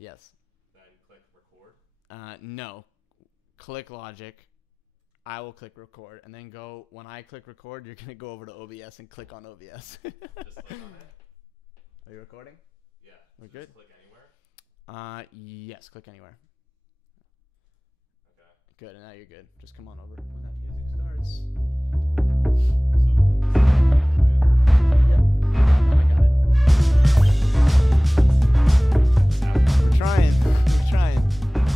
Yes. Then click record. No. Click Logic. I will click record, and then go. When I click record, you're gonna go over to OBS and click on OBS. Just click on it. Are you recording? Yeah. We're So good. just click anywhere. Yes. Click anywhere. Okay. Good, and now you're good. Just come on over when that music starts. We're trying.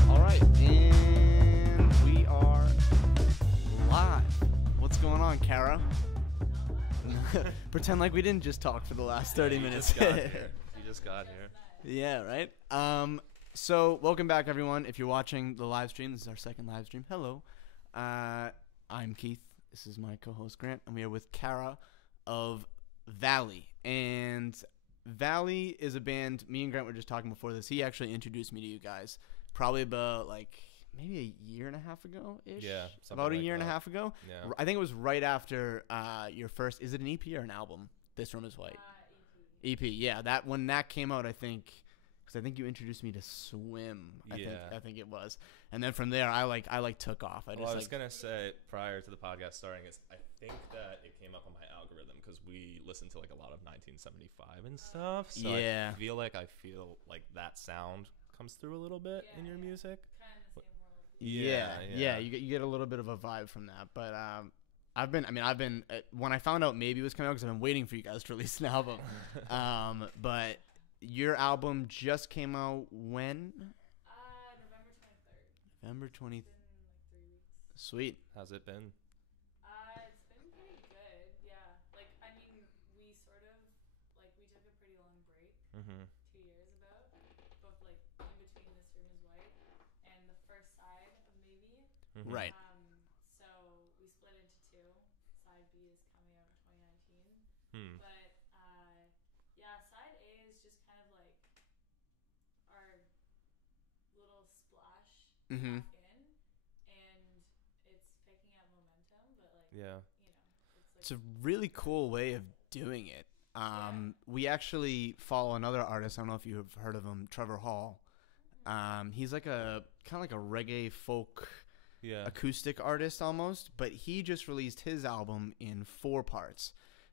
All right, and we are live. What's going on, Karah? Pretend like we didn't just talk for the last 30 minutes. You just got here. Yeah, right? So welcome back, everyone. If you're watching the live stream, this is our second live stream. Hello. I'm Keith. This is my co-host, Grant, and we are with Karah of Valley. And Valley is a band, me and Grant were just talking before this. He actually introduced me to you guys probably about, maybe a year and a half ago-ish? Yeah. About a like year and that. a half ago? Yeah. I think it was right after your first, is it an EP or an album? This Room is White. EP, yeah. When that came out, I think, because I think you introduced me to Swim. I think it was, and then from there, I took off. I was gonna say prior to the podcast starting, I think that it came up on my algorithm because we listened to a lot of 1975 and stuff. So yeah, I feel like that sound comes through a little bit in your music. Kind of in the same world. Yeah. You get a little bit of a vibe from that, but I've been when I found out maybe it was coming out, because I've been waiting for you guys to release an album. But your album just came out when? November 23rd. November 20th. It's been 3 weeks. Sweet. How's it been? It's been pretty good. Yeah. We sort of we took a pretty long break. Mm-hmm. 2 years ago, but in between This Room is White and the first side of Maybe. Mm-hmm. Right. So we split into two. Side B is coming out in 2019. Hmm. But yeah, side A is just kind of our little splash Mm-hmm. back in, and it's picking up momentum. But Yeah. It's a really cool way of doing it. We actually follow another artist. I don't know if you've heard of him, Trevor Hall. He's like a kind of like a reggae folk acoustic artist almost, but he just released his album in 4 parts.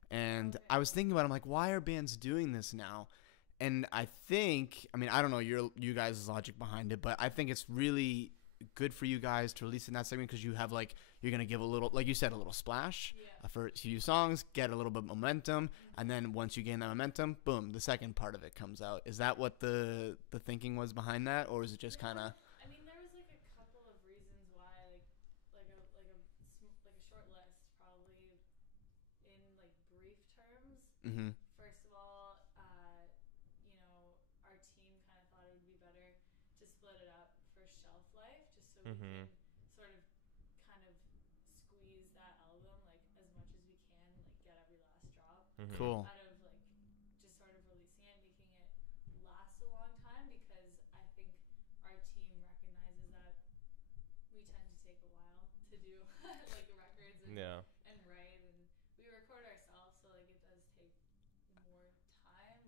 And I was thinking about it, I'm like, why are bands doing this now? And I think, I don't know you guys' logic behind it, but I think it's really good for you guys to release in that segment, because you have you're going to give a little, like you said, a little splash for a few songs, get a little bit of momentum, and then once you gain that momentum, boom, the second part of it comes out. Is that what the thinking was behind that, or is it just kind of... There was a couple of reasons why, like a short list, probably in brief terms. Mm-hmm. First of all, our team kind of thought it would be better to split it up for shelf life, just so we can sort of kind of squeeze that album as much as we can, get every last drop Cool. out of just sort of releasing it, making it last a long time, because I think our team recognizes that we tend to take a while to do records and write, and we record ourselves, so it does take more time.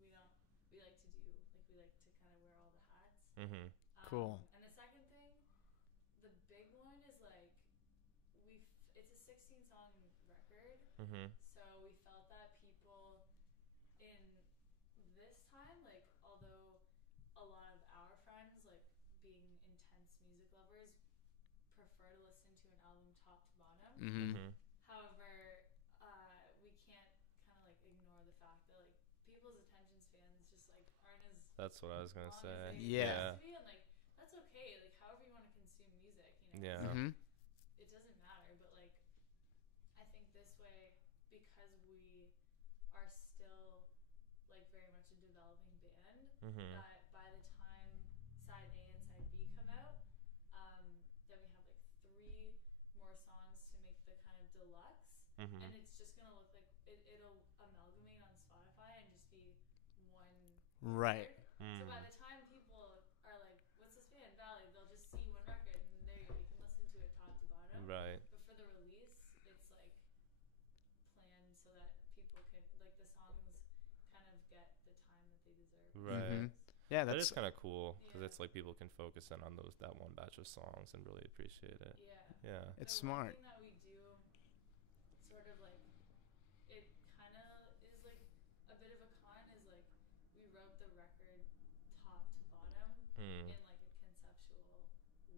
We like to do we like to kind of wear all the hats. Mm-hmm. Cool. And the second thing, the big one is it's a 16 song record. Mm-hmm. So we felt that people in this time, although a lot of our friends, being intense music lovers, prefer to listen to an album top to bottom. Mm-hmm. However, we can't kind of ignore the fact that people's attention spans just aren't as That's what I was gonna long say. as they Yeah. used to be, and that's okay. However you want to consume music, Yeah. Mm-hmm. it doesn't matter. But I think this way, because we are still very much a developing band, Mm-hmm. that by the time side A and side B come out, then we have 3 more songs to make the kind of deluxe, Mm-hmm. and it's just gonna look it'll amalgamate on Spotify and just be one Right. record. So by the time people are what's this band, Valley, they'll just see one record, and there you go, you can listen to it top to bottom. Right. But for the release, it's planned so that people can the songs kind of get the time that they deserve. Right. Mm-hmm. Yeah, That that's is kind of cool because Yeah. it's like people can focus in on that one batch of songs and really appreciate it. Yeah. Yeah. it's The one smart. thing that we do, sort of like, it kind of is like a bit of a con, is like we wrote the record top to bottom Mm. in like a conceptual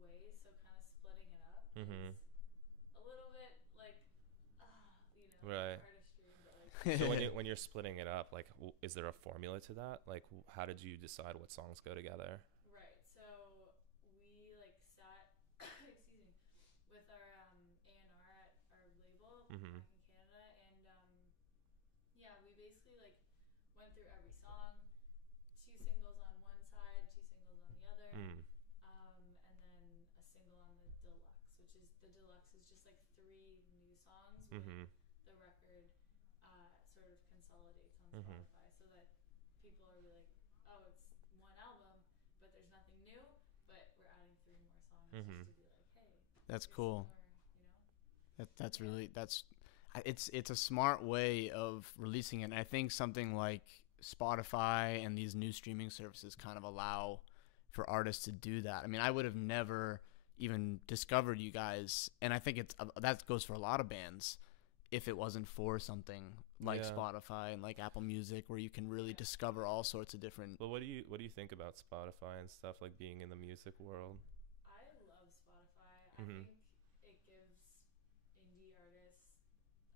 way, so kind of splitting it up Mhm. is a little bit like, Right. artistry, but like, So when you're splitting it up, like, is there a formula to that? Like, how did you decide what songs go together? right. So we like sat, excuse me, with our A&R at our label Mhm. back in Canada, and yeah, we basically like went through every song, two singles on one side, two singles on the other, Mm. and then a single on the deluxe, which is the deluxe is just like 3 new songs with Mhm. the record sort of consolidates on Mhm. Spotify, so that people are like, oh, it's one album, but there's nothing new, but we're adding 3 more songs Mhm. just to be like, hey, That's here's cool. some more, That's Yeah. really it's a smart way of releasing it. And I think something like Spotify and these new streaming services kind of allow for artists to do that. I mean, I would have never even discovered you guys, and I think it's that goes for a lot of bands. If it wasn't for something like Yeah. Spotify and like Apple Music, where you can really discover all sorts of different. Well, what do you think about Spotify and stuff, like being in the music world? I love Spotify. I Mhm. think it gives indie artists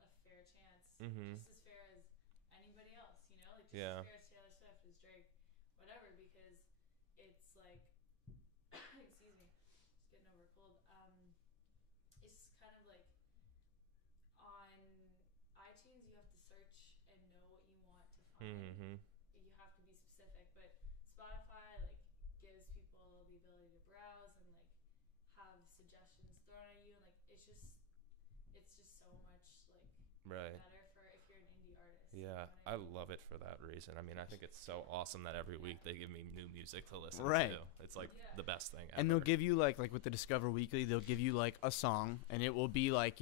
a fair chance, Mhm. just as fair as anybody else, like just as Yeah. fair as Taylor Swift, as Drake, whatever, because it's like, excuse me, just getting over a cold. It's kind of like on iTunes, you have to search and know what you want to find. Mhm. You have to be specific, but Spotify like gives people the ability to browse and like have suggestions thrown at you, and like it's just so much like Right. better for if you're an indie artist. Yeah, What I I mean? love it for that reason. I mean, I think it's so awesome that every week they give me new music to listen Right. to. It's like Yeah. the best thing ever. And they'll give you like with the Discover Weekly, they'll give you like a song, and it will be like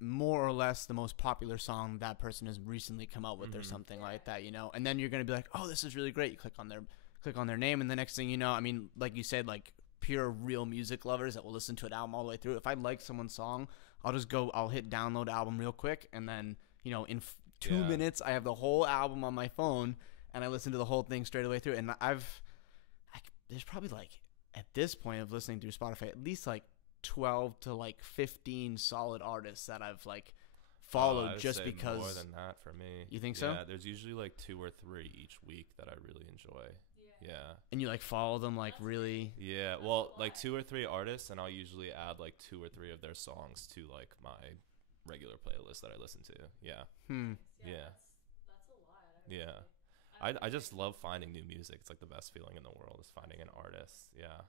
more or less the most popular song that person has recently come out with or Mhm. something Yeah. like that, and then you're gonna be like, oh, this is really great. You click on their name, and the next thing you know, I mean, like you said, like pure real music lovers that will listen to an album all the way through. If I like someone's song, I'll hit download album real quick, and then in 2 minutes I have the whole album on my phone, and I listen to the whole thing straight away through. And there's probably like at this point of listening through Spotify at least like 12 to like 15 solid artists that I've like followed I would just say because. more than that for me. You think so? Yeah, there's usually like 2 or 3 each week that I really enjoy. Yeah. Yeah. And you like follow them like That's really. Yeah, That's well, a like lot. 2 or 3 artists, and I'll usually add like 2 or 3 of their songs to like my regular playlist that I listen to. Yeah. Hmm. Yeah. That's a lot. I would Yeah. say. I just love finding new music. It's like the best feeling in the world is finding an artist. Yeah.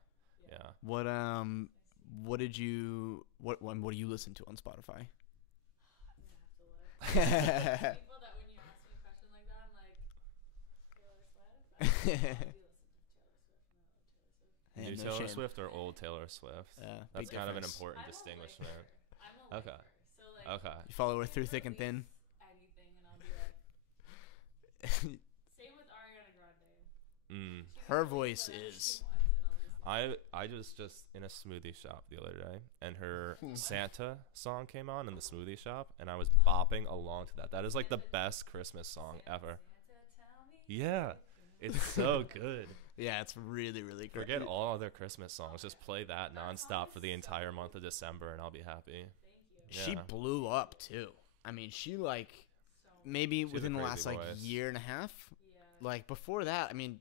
Yeah. What did you what do you listen to on Spotify? I'm gonna have to look. People that when you ask me a question like that, I'm like, Taylor Swift. I do listen to Taylor Swift, and I love Taylor Swift. Yeah, New no Taylor shame. Swift or old Taylor Swift? Yeah, That's big kind of an difference. important I'm distinguishment. I'm a Okay. liker. So like, Okay. You follow her you through can thick and thin. release anything, and I'll be like, same with Ariana Grande. Mm. She can Her release voice whatever is. she wants, and I'll just I was just in a smoothie shop the other day, and her Santa song came on in the smoothie shop, and I was bopping along to that. That is like the best Christmas song ever. Santa, tell me. Yeah, it's so good. Yeah, it's really really great. Forget all other Christmas songs. Just play that nonstop for the entire month of December, and I'll be happy. Thank you. She Yeah. blew up too. I mean, she like So maybe has a within the crazy last like voice. year and a half. yeah. Like before that, I mean,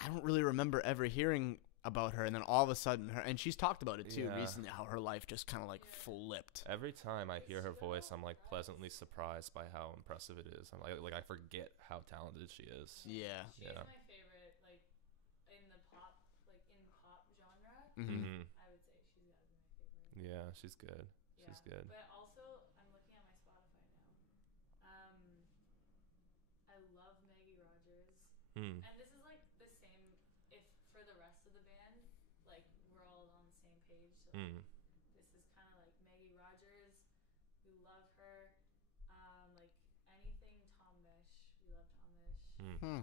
I don't really remember ever hearing about her. And then all of a sudden, and she's talked about it too Yeah. recently, how her life just kind of like flipped. Every time I hear her voice, I'm like pleasantly surprised by how impressive it is. I'm like I forget how talented she is. Yeah. She's Yeah. my favorite, like in the pop, genre. Mm-hmm. I would say she's gotta be my favorite. Yeah, she's good. Yeah. She's good. But also, I'm looking at my Spotify now. I love Maggie Rogers, Hmm. and this is like the same. If for the rest of the band, like we're all on the same page. So Hmm. this is kind of like Maggie Rogers. We love her. Like anything Tom Misch. We love Tom Misch. Hmm. Hmm.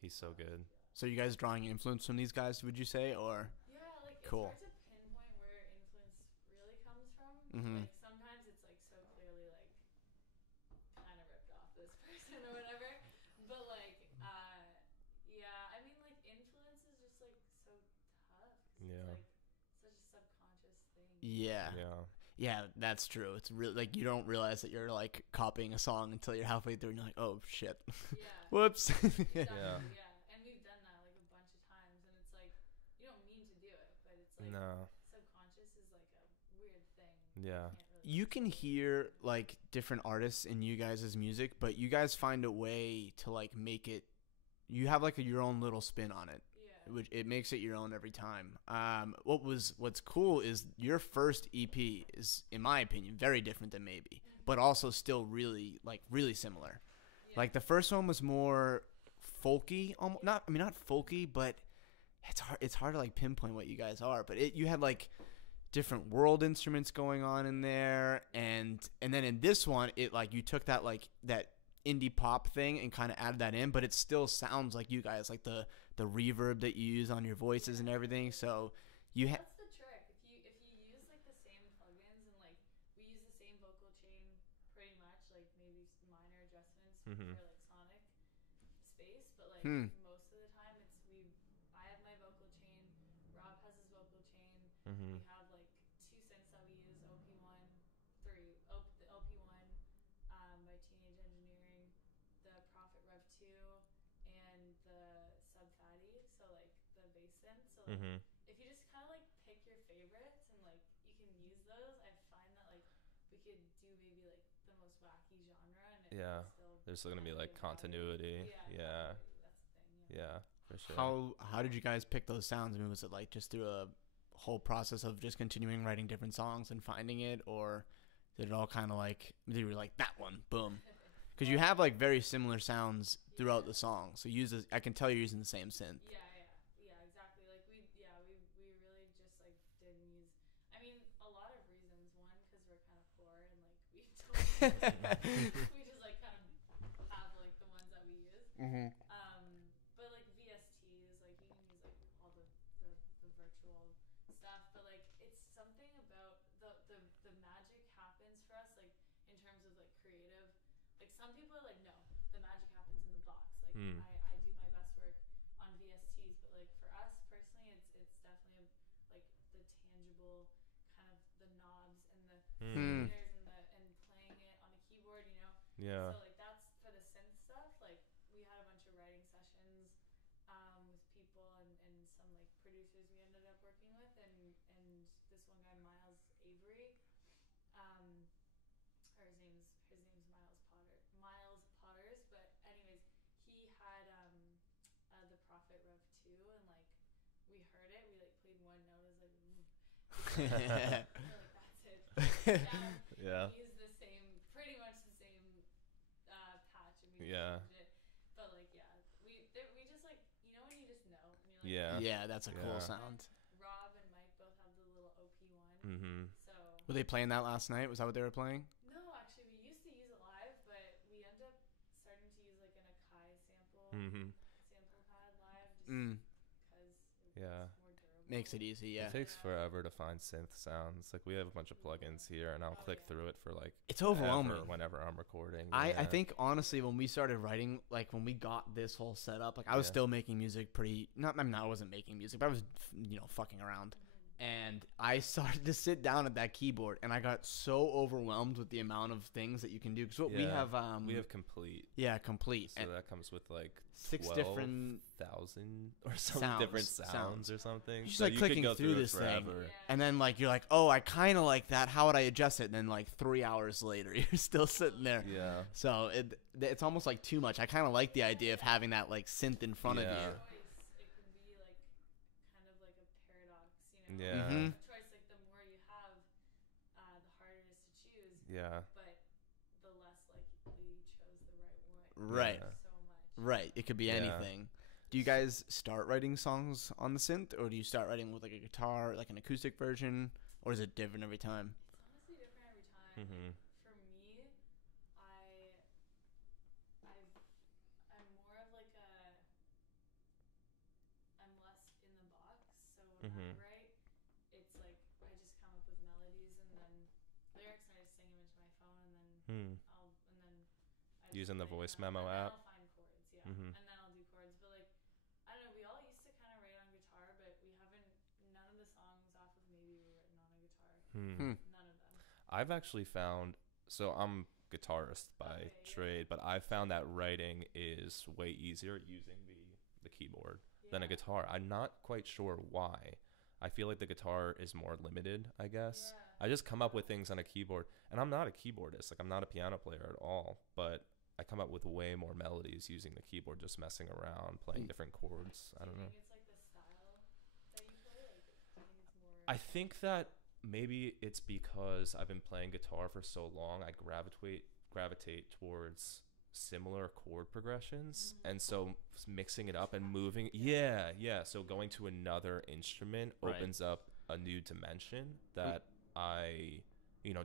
He's so good. So you guys drawing influence from these guys, would you say, or Yeah, like it's cool? hard to pinpoint where influence really comes from. Mm-hmm. Like sometimes it's like so clearly like kind of ripped off this person or whatever. But like, yeah, I mean like influence is just like so tough because it's Yeah. like such a subconscious thing. Yeah. Yeah. Yeah, that's true. It's really like you don't realize that you're like copying a song until you're halfway through and you're like, oh shit, Yeah. whoops. Exactly, Yeah. yeah. And we've done that like a bunch of times, and it's like you don't mean to do it, but it's like No. subconscious is like a weird thing. Yeah. You can't really You can hear like different artists in you guys' music, but you guys find a way to like make it. You have like your own little spin on it, Yeah. which it makes it your own every time. What's cool is your first EP is, in my opinion, very different than Maybe, but also still really similar. Yeah. Like the first one was more folky, almost not folky, but it's hard to like pinpoint what you guys are. But you had like different world instruments going on in there, and then in this one, it like you took that like that indie pop thing and kind of added that in, but it still sounds like you guys, like the reverb that you use on your voices and everything. So you That's the trick. If you use like the same plugins and like we use the same vocal chain pretty much, like maybe minor adjustments Mhm. for like sonic space, but like Hmm. most of the time I have my vocal chain, Rob has his vocal chain. We Mhm. have like two synths that we use, OP1, the LP1 by Teenage Engineering, the Prophet Rev 2, and the Sub Fatty. So like the bass synth. So like Mhm. if you just kind of like pick your favorites and like you can use those, I find that like we could do maybe like the most wacky genre and it Yeah. would still There's still gonna be kinda like give value. continuity. Yeah, Yeah. continuity, that's the thing. Yeah. Yeah. For sure. how did you guys pick those sounds? I mean, was it like just through a whole process of just continuing writing different songs and finding it, or did it all kind of like they were like that one, boom? Because you have like very similar sounds throughout the song, so I can tell you're using the same synth. Yeah, exactly. Like we really just like didn't use. I mean, a lot of reasons. One, because we're kind of poor and like we don't. We just like kind of have like the ones that we use. Mm-hmm. But like VSTs, like you can use like all the virtual stuff. But like it's something about the magic happens for us like in terms of like creative. Like some people are like, no, the magic happens in the box. Like Mm. I do my best work on VSTs, but like for us personally, it's definitely like the tangible kind of the knobs and the Mm. meters and playing it on a keyboard, you know. Yeah. So like that's for the synth stuff. Like we had a bunch of writing sessions with people and some like producers we ended up working with and this one guy Miles Avery, or his name's Miles Potters. But anyways, he had the Prophet Rev 2 and like we heard it. We like played one note. It was like, we're like that's it. Yeah. We used the same, pretty much the same patch, and we Yeah. changed it. But like yeah, we just like you know when you just know and you're like Yeah. Yeah, that's a cool Yeah. sound. Rob and Mike both have the little OP1. Mhm. So Were they playing that last night? Was that what they were playing? no, actually we used to use it live, but we ended up starting to use like an Akai sample Mhm. pad live just Mm. because Yeah. it's more durable. Makes it easy. Yeah. It takes forever to find synth sounds. Like we have a bunch of plugins here, and I'll Oh, click yeah. through it for like It's overwhelming. ever whenever I'm recording. I Yeah. think honestly when we started writing, like when we got this whole setup, like I was Yeah. still making music I wasn't making music, but I was fucking around. And I started to sit down at that keyboard and I got so overwhelmed with the amount of things that you can do. Because what we Yeah. have we have complete. yeah, complete. So And that comes with like 6 different 12,000 or some sounds, different sounds. sounds or something. Just So like you could clicking go through it this thing. forever. Yeah. and then like you're like, "Oh, I kind of like that. How would I adjust it?" And then like 3 hours later, you're still sitting there. Yeah. So it's almost like too much. I kind of like the idea of having that like synth in front Yeah. of you. Choice, it can be like kind of like a paradox, you know. Yeah. Mhm. A choice like the more you have, the harder it is to choose. Yeah. But the less likely you chose the right one. Right. Yeah. So much. Right. It could be Yeah. anything. Do you guys start writing songs on the synth, or do you start writing with like a guitar, like an acoustic version, or is it different every time? It's honestly different every time. Mhm. For me, I'm more of like a And then I Using the put it voice in, memo and then app. I'll find chords, yeah, Mhm. and then I'll do chords. But like, I don't know, we all used to kind of write on guitar, but we haven't. None of the songs off of Maybe were written on a guitar. Hmm. None of them. I've actually found, so I'm guitarist by Okay, yeah. trade, but I've found that writing is way easier using the keyboard than a Yeah. guitar. I'm not quite sure why. I feel like the guitar is more limited, I guess. Yeah. I just come up with things on a keyboard, and I'm not a keyboardist. Like, I'm not a piano player at all, but I come up with way more melodies using the keyboard, just messing around, playing different chords. I don't know. Do you think it's like the style that you play? Like, do you think it's more? I think that maybe it's because I've been playing guitar for so long, I gravitate towards similar chord progressions, and so mixing it up and moving, yeah. So going to another instrument Right. opens up a new dimension that I,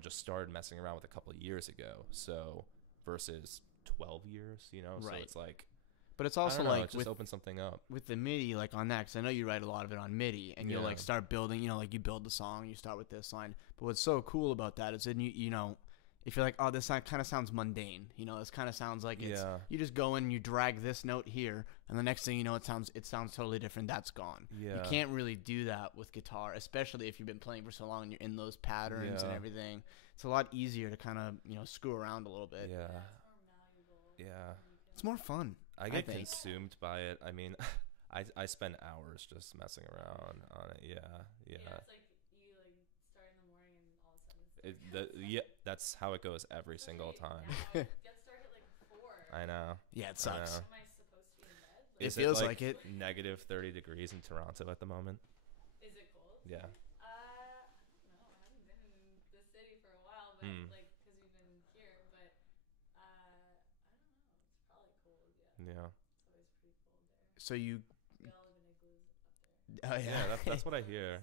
just started messing around with a couple of years ago. So versus 12 years, so Right. it's like, But it's I also don't know, like it just with opens something up. the MIDI, like on that, because I know you write a lot of it on MIDI, and you'll Yeah. like start building, like you build the song, you start with this line. But what's so cool about that is then if you're like, oh, this kind of sounds mundane, this kind of sounds like it's, Yeah. you just go in, you drag this note here, and the next thing you know, it sounds totally different. That's gone. Yeah. You can't really do that with guitar, especially if you've been playing for so long and you're in those patterns and Yeah. everything. It's a lot easier to kind of, screw around a little bit. Yeah. It's more malleable. Yeah. It's more fun. I get think. consumed by it. I mean, I spend hours just messing around on it. Yeah. Yeah, it's like you like start in the morning and all of a sudden it's That's how it goes every single time. Now, get started like 4. I know. Yeah, it I sucks. know. Am I supposed to be in bed? It Is feels like it. Negative 30 degrees in Toronto at the moment. Is it cold? Yeah. I don't know. I haven't been in the city for a while, but like because we've been here. But I don't know. It's probably cold. Yeah. Yeah. It's always pretty cold there. So you, We all live in igloos up there. oh yeah, Yeah, that's what I hear.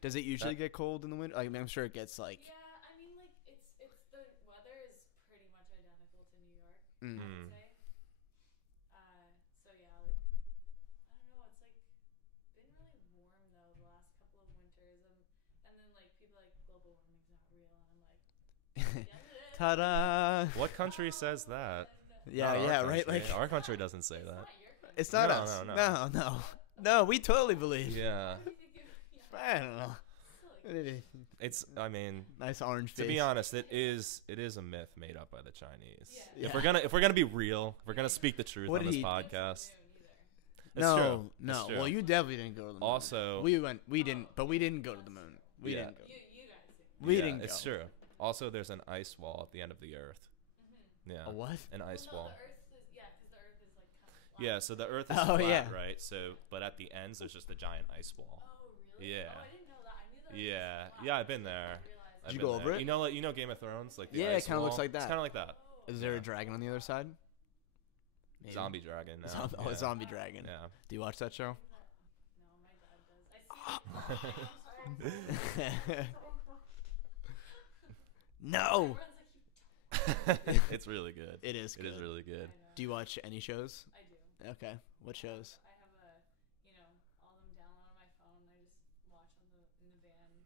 Does it usually get cold in the winter? I mean, I'm sure it gets like. Yeah, I mean, like it's the weather is pretty much identical to New York. Mm. I would say. So yeah, like I don't know. It's like been really warm though the last couple of winters, and then like people are like global warming's not real, and I'm like, yes, it is. Ta-da! What country says that? Yeah, Not our yeah, right. country. Like Our country doesn't say It's that. not your country. it's not No, us. no. No, we totally believe. Yeah. What do you think of- yeah, I don't know. silly. It's. I mean, Nice orange to face. be honest, it is a myth made up by the Chinese. Yeah. If we're gonna be real, if we're gonna speak the truth What on did this he- podcast. Moon either. It's No, true. no. It's true. Well, you definitely didn't go to the moon. Also, we didn't, but we didn't go to the moon. We Yeah. didn't go. You guys did. We yeah, didn't it's go. true. Also, there's an ice wall at the end of the Earth. Yeah. A what? An ice well, no, wall. the Earth is because the Earth is like kind of flat. Yeah, so the Earth is Oh, flat, yeah. right? So, but at the ends, there's just a giant ice wall. Oh really? Yeah. Oh, I didn't know that. I knew that. Yeah, Was flat. yeah, I've been I there. didn't realize Did you I've go been over there. it? You know Game of Thrones, like the Yeah, it ice kinda looks wall? like that. It's kind of like that. Oh, Is there a Yeah. dragon on the other side? Maybe. Zombie dragon. Now. Zombie, yeah. a zombie dragon. Yeah. Do you watch that show? No, my dad does. I see. I'm sorry. No. Everyone's like, you It's really good. It is It good. is really I good. know. Do you watch any shows? I do. Okay. What shows? I have all them downloaded on my phone. I just watch on in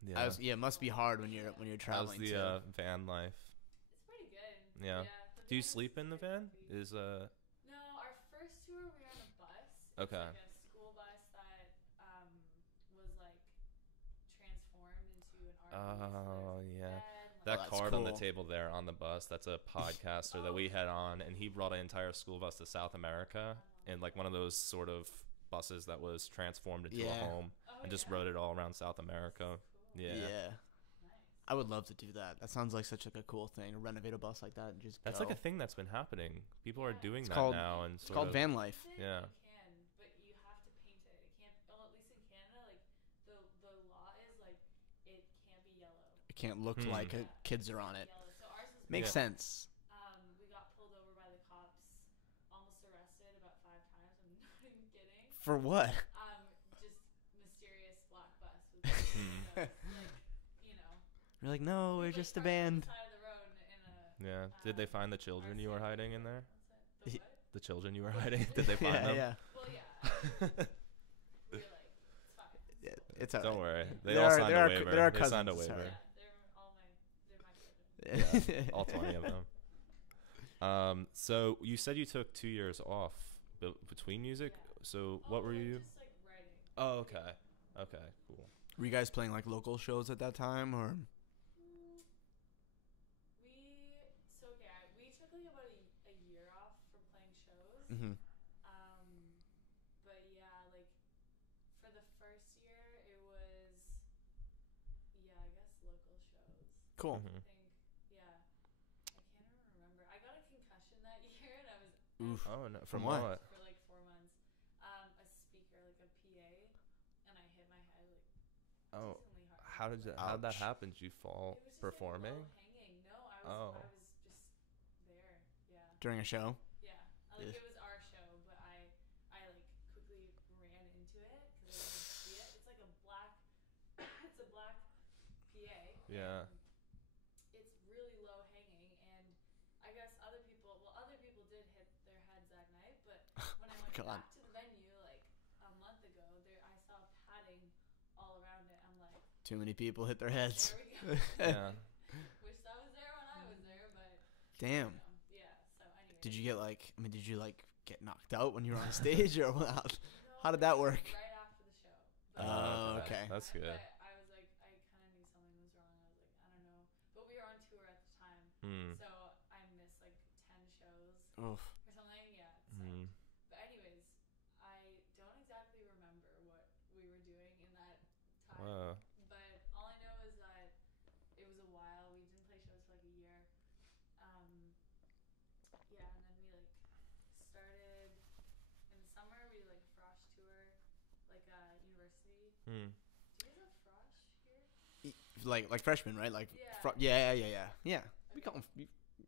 the van. Yeah. It must be hard when you're How's traveling the too. van life? It's pretty good. Yeah. The Do you van is sleep in the pretty van? comfy. Is No, our first tour we were on a bus. It's Okay. like a school bus that was like transformed into an RV. Oh, yeah. Oh, that that's card on the cool. table there on the bus, that's a podcaster that we had on, and he brought an entire school bus to South America in like one of those sort of buses that was transformed into a Yeah. home and just rode it all around South America. Yeah. Yeah. I would love to do that. That sounds like such like a cool thing. To renovate a bus like that and just That's go. like a thing that's been happening. People are doing It's that called- now, and It's sort called of, van life. Yeah. You can, but you have to paint it. It can't. Well, at least in Canada, like the law is like it can't be yellow. It can't look Hmm. like Yeah. kids are on it. Yellow. So ours was Makes Yeah. sense. We got pulled over by the cops, almost arrested about 5 times. I'm not even kidding. For what? Just mysterious black bus with windows, like, you know. You're like, no, we're like, just a parked on band. the side of the road in a, Yeah. Did they find the children you were hiding in there? what's that? The what? The children you were hiding? Did they find Yeah, them? yeah. Well, yeah. We were like, it's fine. Yeah, it's Don't alright. worry. They There all are- signed there a are- waiver. there are They signed a cousins, waiver. sorry. Yeah, they're my children. Yeah. All 20 of them. So you said you took 2 years off between music. Yeah. So what were like, you? Just like writing. Oh, okay. Okay, cool. Were you guys playing like local shows at that time, or? Mm, we took like about a year off from playing shows. Mm-hmm. But yeah, like for the first year, it was I guess local shows. Cool. Mhm. I think I can't even remember. I got a concussion that year, and I was Oof. Oh no, From from what? what? for like 4 months. A speaker, like a PA, and I hit my head like Oh, decently hard. how'd that Ouch. happen? Did you fall It was just performing? like low hanging. No, I Oh. was just there. Yeah. During a show? Yeah. Like Ugh. it was our show, but I like quickly ran into it because I didn't see it. It's like a black it's a black PA. Yeah. And it's really low hanging, and I guess other people did hit their heads that night, but when I went God. back to the venue like a month ago, I saw padding all around it. I'm like, Too many people hit their heads. there we go. Yeah. Wish I was there when I was there, but Damn. yeah. So anyway. Did you get did you get knocked out when you were on stage, or how did that work? Right after the show. Oh, okay. That's good. But I was like, I kind of knew something was wrong. I was like, I don't know. But we were on tour at the time, so I missed like 10 shows Oof. or something. Yeah. It sucked. Mm. But anyways, I don't exactly remember what we were doing in that time. Wow. But all I know is that it was a while. We didn't play shows for like a year. Yeah, and then we like started in the summer. We did like a frosh tour, like university. Hmm. Do you guys have frosh here? Like freshmen, right? Like Yeah. yeah. We call them.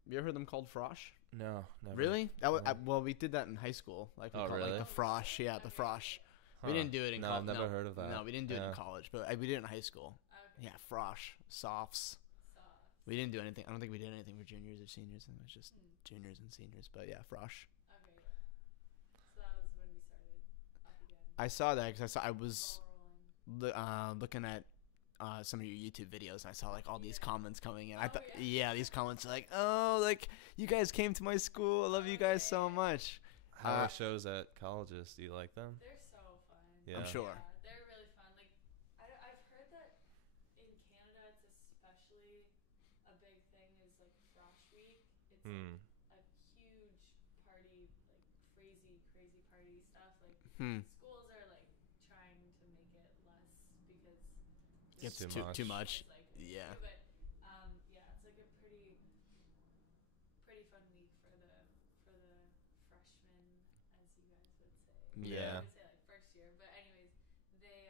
You ever heard them called frosh? No, never. Really? That was, No. well, we did that in high school. Like we Oh, called it, really? like the frosh. Yeah, the frosh. We Huh. didn't do it in No, college. I've never heard of that. No, we didn't do it Yeah. in college, but we did it in high school. Okay. Yeah, frosh, softs. Sauce. We didn't do anything. I don't think we did anything for juniors or seniors. It was just Hmm. juniors and seniors. But yeah, frosh. Okay, yeah. So that was when we started up again. I saw that because I was Ball rolling. looking at some of your YouTube videos, and I saw like all these Yeah. comments coming in. I Oh, thought, yeah. these comments are like, oh, like you guys came to my school. I love you guys so Yeah. much. How are shows at colleges? Do you like them? They're so fun. Yeah. I'm sure. Yeah, they're really fun. Like, I've heard that in Canada, it's especially a big thing is like Frosh Week. It's Hmm. like a huge party, like crazy party stuff. Like Hmm. schools are like trying to make it less because It's too too much. much. It's like Yeah. But yeah, it's like a pretty fun week for the freshmen, as you guys would say. Yeah. I would say like first year, but anyways, they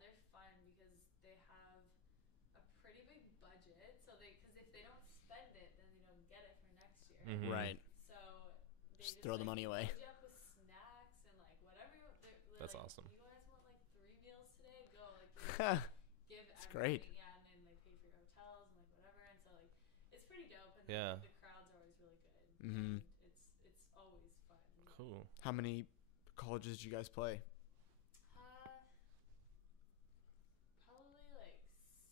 they're fun because they have a pretty big budget. So because if they don't spend it, then they don't get it for next year. Mhm. Right. So they Just throw the money away. load you up with snacks and like whatever. They're That's like, awesome. You guys want like 3 meals today? Go like give It's great. everything, yeah, and then they pay for your hotels and like whatever, and so like it's pretty dope. And Yeah. then, like, the crowds are always really good. Mhm. And it's always fun. Cool. How many colleges did you guys play? Probably like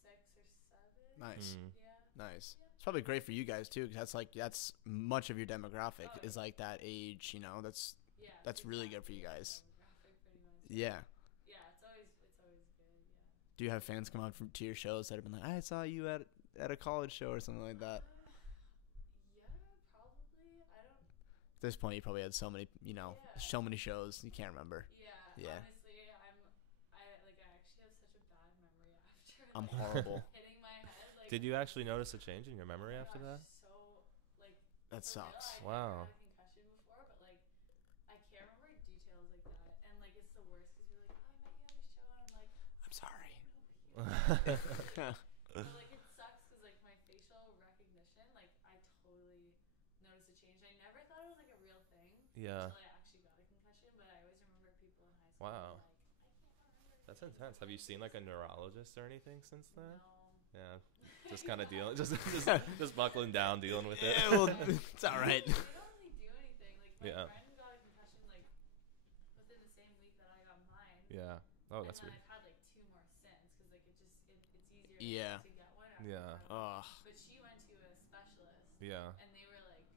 6 or 7. Nice. Mm. Yeah. Nice. Yeah. It's probably great for you guys too, because that's much of your demographic Oh, is like that age. You know, that's Yeah. That's really good for you guys. Demographic, pretty much. yeah. Yeah, it's always good. Yeah. Do you have fans come out to your shows that have been like, I saw you at a college show or something like that? Yeah, probably. I don't. At this point, you probably had so many, Yeah. so many shows you can't remember. Yeah. Yeah. Honestly, I actually have such a bad memory after. I'm like, horrible. Hitting my head. Like. Did you actually notice a change in your Oh memory my after gosh, that? So like. That for real, sucks. I Wow. never had a concussion before, but like, I can't remember details like that, and like it's the worst because you're like, oh, I met you on a show, and I'm like, I'm sorry. but like it sucks because like my facial recognition, like I totally noticed a change. I never thought it was like a real thing Yeah. until I actually got a concussion. But I always remember people in high school Wow. being like, I can't remember. That's intense. Have you seen like a neurologist or anything since then? No. Yeah. Just kind of dealing, just buckling down, dealing with it. Yeah, well, it's all right. They don't really do anything. Like my Yeah. friend got a concussion like within the same week that I got mine. Yeah. Oh, And that's then weird. I've had like 2 more since because like it's easier Yeah. to get one after Yeah. you have one. Ugh. But she went to a specialist Yeah. and they were like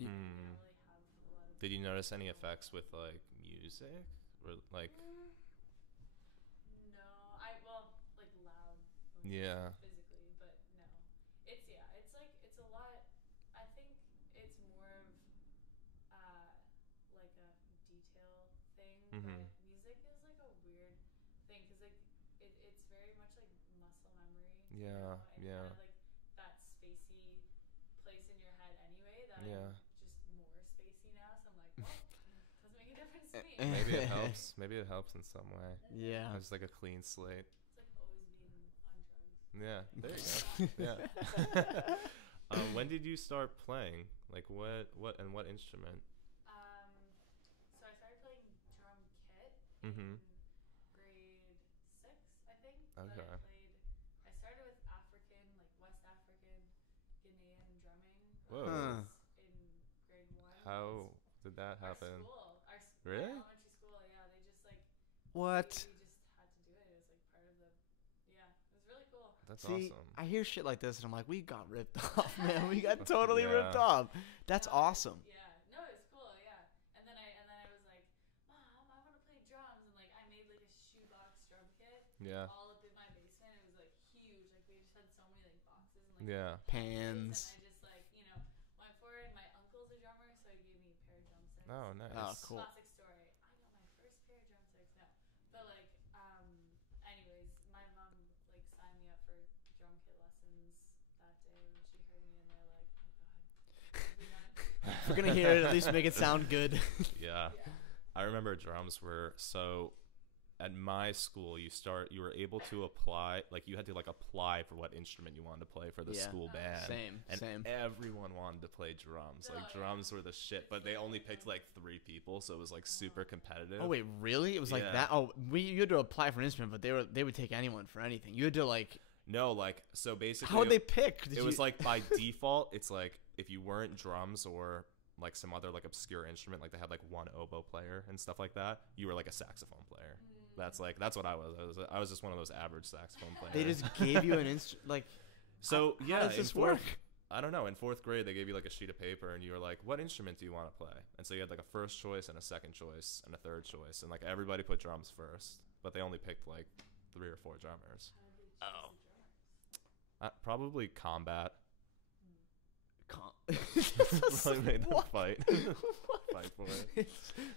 We don't Hmm. really have a lot of. Did you notice any effects with like music or like? No, like loud noises, Yeah. like physically, but no. It's like it's a lot. I think it's more of uh like a detail thing, Mhm. but music is like a weird thing because like it's very much like muscle memory, Yeah. and kind Yeah. of like that spacey place in your head anyway that Yeah. I'm just more spacey now. So I'm like, well, doesn't make a difference to me. Maybe it helps. Maybe it helps in some way. Yeah. It's like a clean slate. It's like always being on drugs. Yeah. There you go. Yeah. When did you start playing? Like what instrument? Um, so I started playing drum kit Mhm. in grade 6, I think. But Okay. I started with African, like West African, Ghanaian drumming when I Whoa. Huh. was in grade 1. How did that Our happen? school, my Really? elementary school, yeah, they just like, What? we just had to do it. It was like part of the, yeah, it was really cool. That's See, awesome. I hear shit like this and I'm like, we got ripped off, man. We got totally Yeah. ripped off. That's No, awesome. Yeah, no, it's cool. Yeah, and then I was like, Mom, I want to play drums, and like I made like a shoebox drum kit Yeah. all up in my basement. It was like huge. Like we just had so many like boxes and like Yeah. Pans. and I just like went for it. My uncle's a drummer, so he gave me a pair of drumsticks. Oh, nice. Oh, cool. Classic story. I got my first pair of drumsticks. No, but like anyways, my mom like signed me up for drum kit lessons that day when she heard me, and they're like, oh god. We got If we're gonna hear it, at least make it sound good. Yeah. Yeah. I remember drums were so at my school you were able to apply, like you had to like apply for what instrument you wanted to play for the Yeah. school band. Same, And same. everyone wanted to play drums. No, Like yeah. drums were the shit, but they only picked like 3 people, so it was like super competitive. Oh wait, really? It was like Yeah. that? Oh, you had to apply for an instrument, but they would take anyone for anything. You had to like. No, like so basically How would they pick? it was like by default, it's like if you weren't drums or like some other like obscure instrument, like they had like one oboe player and stuff like that, you were like a saxophone player. That's what I was. I was just one of those average saxophone players. They just gave you an instrument. Like, so how yeah, does in this fourth, work? I don't know. In 4th grade, they gave you like a sheet of paper, and you were like, "What instrument do you want to play?" And so you had like a first choice and a second choice and a third choice, and like everybody put drums first, but they only picked like 3 or 4 drummers. How did they choose Oh. the drummers? Probably combat. That's Probably made them what? fight. What? Fight for it.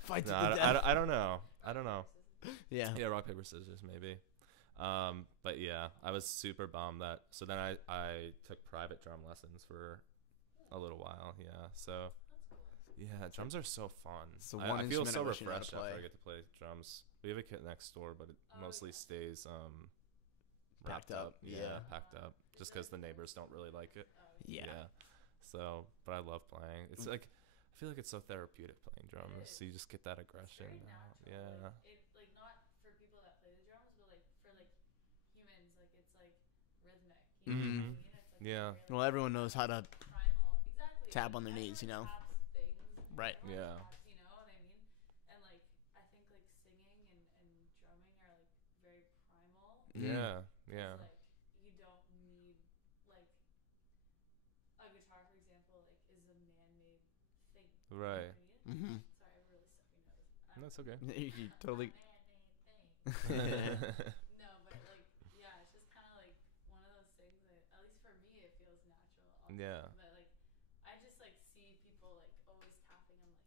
Fight to No, the death. I don't know. I don't know. Yeah. Yeah, rock paper scissors maybe. But yeah, I was super bummed that. So then I took private drum lessons for a little while. Yeah, so yeah, drums are so fun. It's the I one feel instrument so I wish you knew how to refreshed after play. I get to play drums. We have a kit next door, but it mostly yeah. stays Packed wrapped up, yeah. packed up. Just because the neighbors don't really like it. Yeah. So, but I love playing. It's like I feel like it's so therapeutic playing drums. So you just get that aggression. It's very out. natural. Yeah. It like not for people that play the drums, but like for like humans, like it's like rhythmic. You know what I Mhm. mean? It's like Yeah. very, like, Well, everyone knows how to. primal. Exactly. Tap like, on their knees, you know? everyone taps things. Right. Everyone Yeah. taps, you know what I mean? And like I think like singing and drumming are like very primal. Yeah. 'Cause, Yeah. Like you don't need like a guitar, for example, like is a man-made thing. You know what Right. I mean? Mm-hmm. Sorry, I have a really sucky nose. That's okay. You totally. Man-made thing. No, but like, yeah, it's just kind of like one of those things that, at least for me, it feels natural. Yeah. But like, I just like see people like always tapping. I'm like,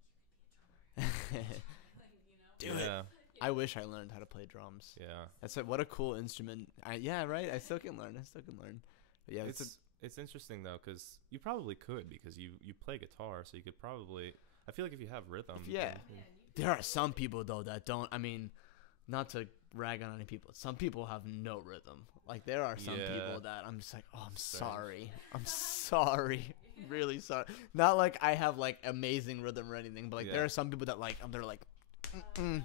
you could be a drummer. Like, you know? Do it. Yeah. I wish I learned how to play drums. Yeah. That's like, what a cool instrument. Yeah, right. I still can learn. But yeah, It's interesting though, because you probably could, because you play guitar, so you could probably. I feel like if you have rhythm. Yeah. Man, there are some people though that don't. I mean, not to rag on any people. Some people have no rhythm. Like there are some Yeah. people that I'm just like, oh, I'm Strange. sorry. I'm sorry. Really sorry. Not like I have like amazing rhythm or anything, but like Yeah. there are some people that like they're like, no. mm,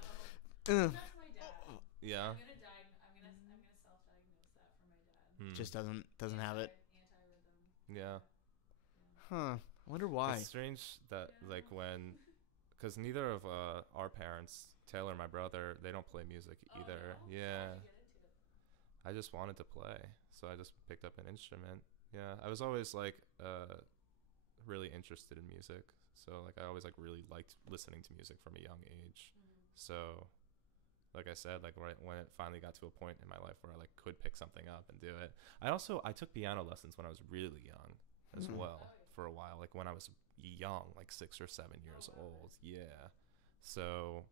That's my dad. Yeah. I'm gonna self-diagnose that for my dad. Hmm. just doesn't have it. Anti-rhythm. Yeah. Huh. I wonder why. It's strange that Yeah. like when, because neither of our parents, Taylor and my brother, they don't play music Oh, either. no? Yeah. How'd you get into it? I just wanted to play, so I just picked up an instrument. Yeah, I was always like really interested in music. So like I always like really liked listening to music from a young age. Mm-hmm. So like I said, like right when it finally got to a point in my life where I like could pick something up and do it. I took piano lessons when I was really young as Mhm. well Oh, yeah. for a while, like when I was young, like 6 or 7 years Oh, wow. old. Yeah. So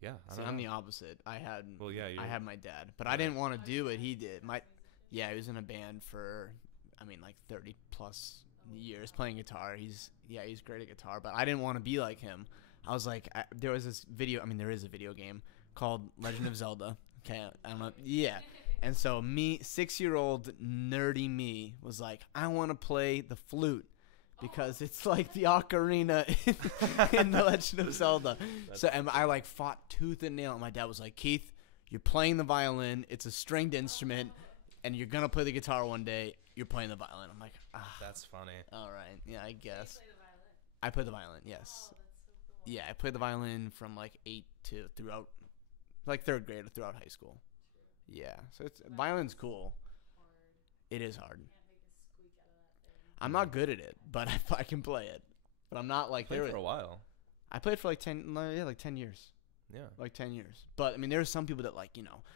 yeah, I See, don't I'm know. the opposite. I had Well, yeah, I you're- had my dad, but Yeah. I didn't want to Oh, do your what dad he was a did. jazz My musician? Yeah, he was in a band for, I mean, like 30 plus Oh, years wow. playing guitar. He's great at guitar, but I didn't want to be like him. I was like, there was this video. I mean, there is a video game called Legend of Zelda. Okay, I don't know. Yeah, and so me, 6-year-old nerdy me, was like, I want to play the flute because it's like the ocarina in the Legend of Zelda. So and I like fought tooth and nail. And my dad was like, Keith, you're playing the violin. It's a stringed instrument, and you're gonna play the guitar one day. You're playing the violin. I'm like, That's funny. all right, yeah, I You guess. play the violin. I play the violin. Oh, Yes. that's so cool. Yeah, I played the violin from like 8 to throughout, like 3rd grade throughout high school. True. Yeah, so it's violin's cool. Hard. It is hard. Can't make a squeak out of that thing. I'm not good at it, but I can play it. But I'm not like Played for a while. I played for like 10 years. Yeah. Like 10 years. But I mean, there's some people that like,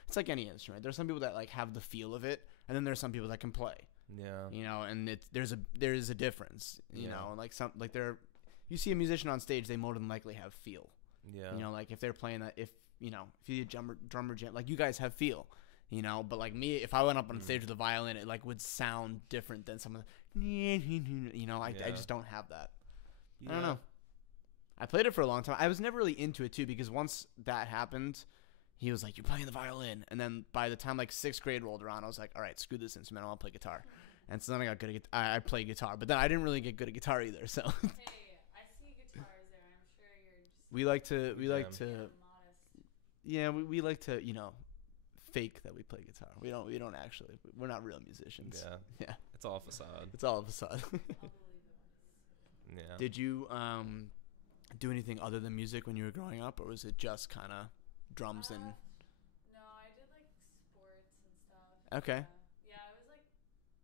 it's like any instrument. There's some people that like have the feel of it, and then there's some people that can play. Yeah. And there is a difference, Yeah. like you see a musician on stage, they more than likely have feel. Yeah. Like if they're playing that, if you a drummer jam, like you guys have feel, but like me, if I went up on stage with a violin, it like would sound different than someone, I Yeah. just don't have that. Yeah. I don't know. I played it for a long time. I was never really into it too, because once that happened, he was like, you're playing the violin. And then by the time like 6th grade rolled around, I was like, all right, screw this instrument. I want to play guitar. And so then I got good at I played guitar, but then I didn't really get good at guitar either. So Hey, I see guitars there. I'm sure you're just we like to modest. yeah, we like to, fake that we play guitar. We don't actually. We're not real musicians. Yeah. Yeah. It's all facade. It's all of a sudden. I'll believe it. Yeah. Did you do anything other than music when you were growing up, or was it just kind of drums and No, I did like sports and stuff. Okay. Yeah, I was like,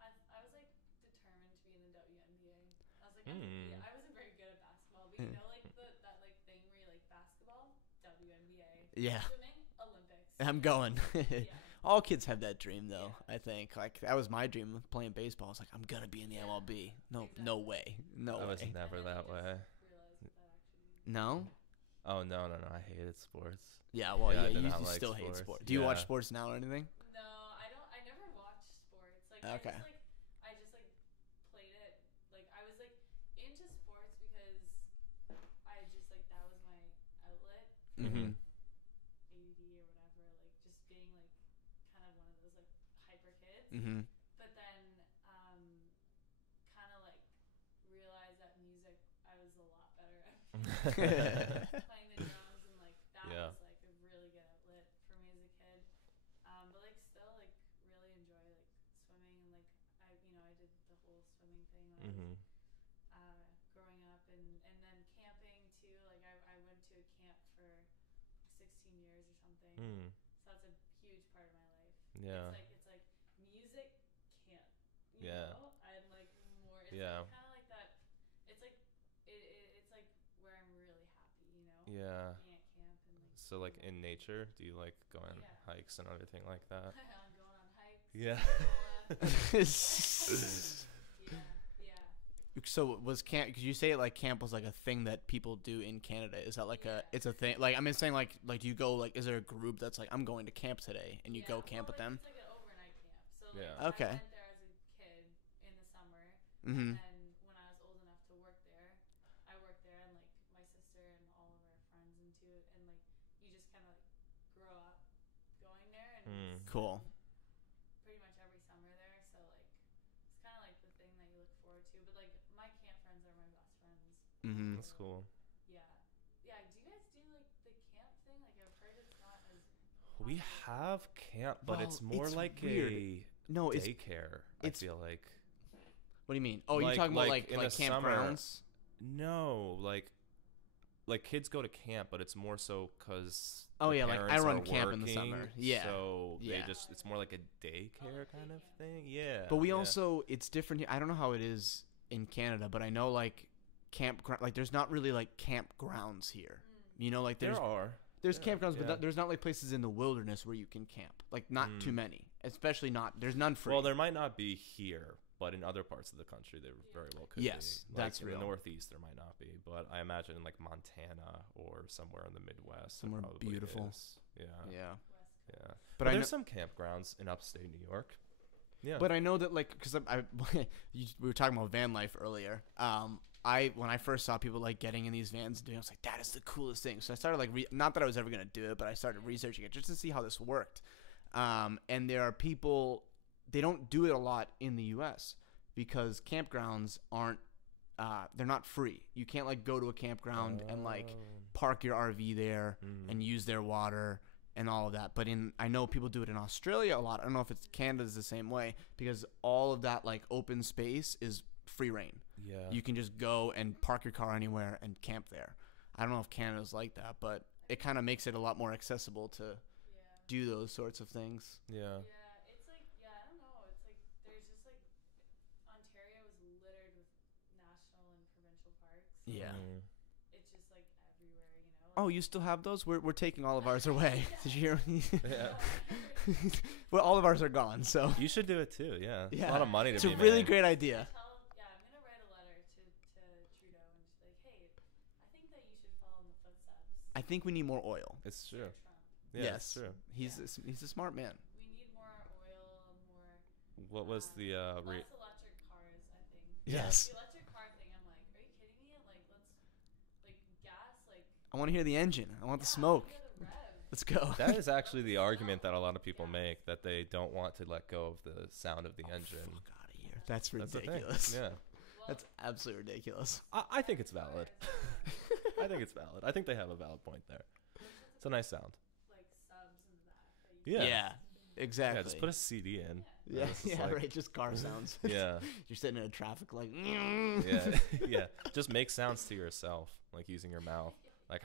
I was like determined to be in the WNBA. I was like, Hmm. I wasn't very good at basketball, but you know, like that like thing where you like basketball, WNBA. Yeah. Swimming, Olympics. I'm going. Yeah. All kids have that dream, though. Yeah. I think like that was my dream of playing baseball. I was like, I'm gonna be in the Yeah. MLB. No Exactly. way. No I was way. never And then that you way. just realize what that actually No. Oh no. I hated sports. Yeah. Well, Yeah, I yeah. did You not like still hate sports. sports. Do you watch Yeah. sports now or anything? No, I don't. I never watched sports. Like Okay. I just like played it. Like I was like into sports because I just like that was my outlet. Mm-hmm. ADD or whatever. Like just being like kind of one of those like hyper kids. Mm-hmm. But then kind of like realized that music I was a lot better at playing the drums, and like that Yeah. was like a really good outlet for me as a kid. But like still like really enjoy like swimming, and like I did the whole swimming thing when Mhm. I was growing up, and then camping too. Like I went to a camp for 16 years or something. Mm. So that's a huge part of my life. Yeah. It's like music camp. You Yeah. know? I'm like more. It's Yeah. like, kind of like that. It's like it's like where I'm really happy. You know. Yeah. Being at camp and like. So like in nature, do you like going on Yeah. hikes and everything like that? I'm going on hikes. Yeah. Yeah. Yeah. So was camp? Because you say it like camp was like a thing that people do in Canada. Is that like Yeah. it's a thing? Like I mean, saying like do you go like? Is there a group that's like I'm going to camp today, and you go camp with them? It's like an overnight camp. So like Yeah. Okay. I went there as a kid in the summer. Mm-hmm. And then when I was old enough to work there, I worked there, and like my sister and all of our friends and like you just kind of like grow up going there, and Mm. Cool. pretty much every summer there. So like it's kind of like the thing that you look forward to. But like my camp friends are my best friends. Mm-hmm. That's cool. Yeah. Yeah. Do you guys do like the camp thing? Like I've heard it's not as. We popular. have camp, but it's Well, more it's like weird. a No, it's daycare. it's- I feel like. what do you mean? Oh, Like- you're talking about like in like the summer. campgrounds? No, like kids go to camp, but it's more so because Oh, yeah, like, I run camp in the summer. Yeah. So Yeah. it's more like a daycare kind of thing. Yeah. But we yeah. also it's different here. I don't know how it is in Canada, but I know like campground. Like there's not really like campgrounds here. You know, like There there's are. campgrounds, but yeah. there's not like places in the wilderness where you can camp. Like not too many, especially not. There's none free. Well, there might not be here, but in other parts of the country, there very well could Yes, be. Like that's in real. the Northeast, there might not be, but I imagine in like Montana or somewhere in the Midwest, Somewhere there probably beautiful. is. Yeah, yeah. yeah. But But I there's know, some campgrounds in upstate New York. Yeah, but I know that like because we were talking about van life earlier. When I first saw people like getting in these vans and doing, it, I was like, that is the coolest thing. So I started like not that I was ever gonna do it, but I started researching it just to see how this worked. And there are people, they don't do it a lot in the U.S. because campgrounds aren't they're not free. You can't like go to a campground and like park your RV there and use their water and all of that. But I know people do it in Australia a lot. I don't know if it's Canada's the same way because all of that like open space is free reign. yeah. You can just go and park your car anywhere and camp there. I don't know if Canada's like that, but it kind of makes it a lot more accessible to do those sorts of things. Yeah. Yeah, it's like, I don't know. It's like there's just like Ontario is littered with national and provincial parks. So Yeah. Mm. it's just like everywhere, you know. Oh, Like, you still have those? We're taking all of ours away. Did you hear me? Yeah. Well, all of ours are gone, so You should do it too. Yeah. It's Yeah. a lot of money to it's a be really made. great idea. I'm gonna write a letter to Trudeau and just be like, hey, I think that you should follow in the footsteps I think we need more oil. It's of true. Trump. Yeah, yes, it's true. he's a smart man. We need more oil, more What was the less electric cars. I think. Yes. The electric car thing. I'm like, are you kidding me? Like, let's like gas. Like, I want to hear the engine. I want the yeah, smoke. hear the rev. Let's go. That is actually the argument that a lot of people make, that they don't want to let go of the sound of the engine. Fuck out of here. That's That's the thing. ridiculous. Yeah. Well, That's absolutely ridiculous. I think it's valid. I think it's valid. I think they have a valid point there. It's a nice sound. like subs in the back. That you Yeah. Exactly. Yeah, just put a CD in. Yeah, It's just yeah, like- right. Just car sounds. Yeah. You're sitting in a traffic like. Yeah. Yeah. Just make sounds to yourself, like using your mouth. Like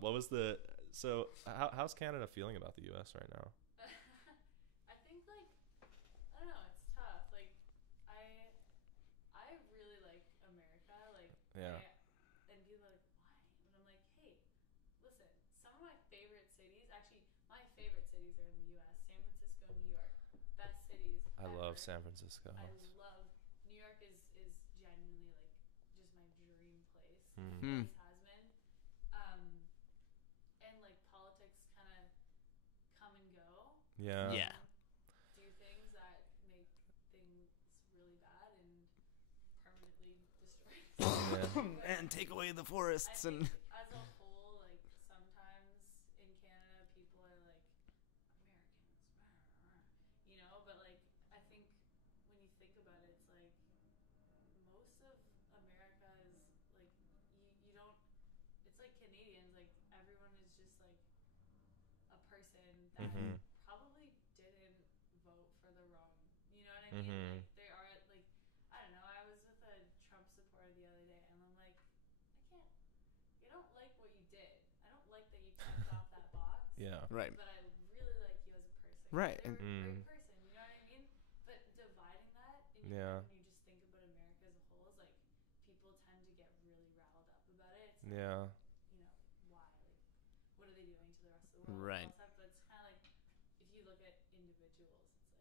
what was the how's Canada feeling about the US right now? I think like I don't know. It's tough. Like I really like America. Like Yeah. and people are like, why? And I'm like, hey, listen. Some of my favorite cities, actually, my favorite cities are in the U.S. San Francisco, New York, best cities. I ever. love San Francisco. I love New York. Is genuinely like just my dream place. Hmm. Always has been. And like politics kind of come and go. Yeah. Yeah. Do things that make things really bad and permanently destroy. Yeah. And take away the I forests think and. as a whole, like sometimes in Canada, people are like Americans, you know. But like I think when you think about it, it's like most of America is like you don't. It's like Canadians, like everyone is just like a person that Mhm. probably didn't vote for the wrong. You know what I mean? Mhm. Like they are like I don't know. I was with a Trump supporter the other day, and I'm like, I can't. You don't like what you did. I don't like that you checked off that box. Yeah. Right. But I really like you as a person. Right, You're and- a great person. You know what I mean? But dividing that in your Yeah. head when you just think about America as a whole is like people tend to get really riled up about it. It's like, Yeah. you know, why? Like, what are they doing to the rest of the world? Right. And all that, but it's kind of like if you look at individuals, it's like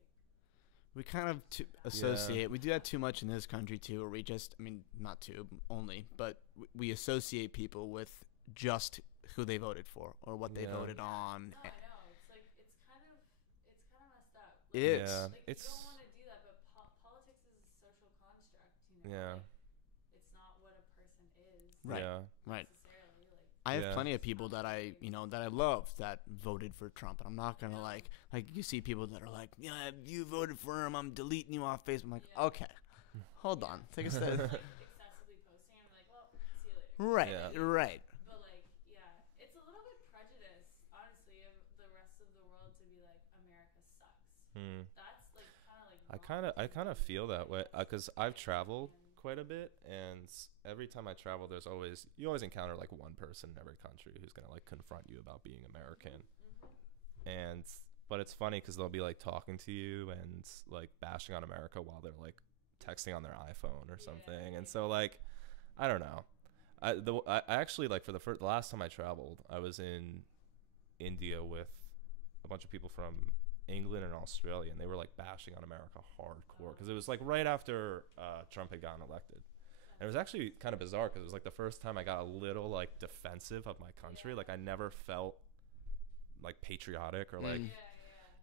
We kind of associate. We do that too much in this country too, where we just. I mean, not too only, but we associate people with just who they voted for or what they Yeah. voted on. no, I know. It's like it's kind of messed up. Like, It is. Yeah. Like It's you don't want to do that, but politics is a social construct. You know. Yeah. Like, it's not what a person is. Right. Yeah. Right. Necessarily. Like. I have Yeah. plenty of people that I love that voted for Trump, and I'm not gonna like you see people that are like, yeah, you voted for him, I'm deleting you off Facebook. I'm like, Yeah. okay, hold on, take a step. Like excessively posting. I'm like, well, see you later. Right, Yeah. right. But like, yeah, it's a little bit prejudice, honestly, of the rest of the world to be like America sucks. Hmm. That's like kind of like. I kind of feel that way because I've traveled quite a bit, and every time I travel, you always encounter like one person in every country who's gonna like confront you about being American, but it's funny because they'll be like talking to you and like bashing on America while they're like texting on their iPhone or Yeah, something. And yeah. so like, I don't know. I actually like the last time I traveled, I was in India with a bunch of people from England and Australia, and they were like bashing on America hardcore because it was like right after Trump had gotten elected. And it was actually kind of bizarre because it was like the first time I got a little like defensive of my country. Yeah. Like I never felt like patriotic or like, Mm.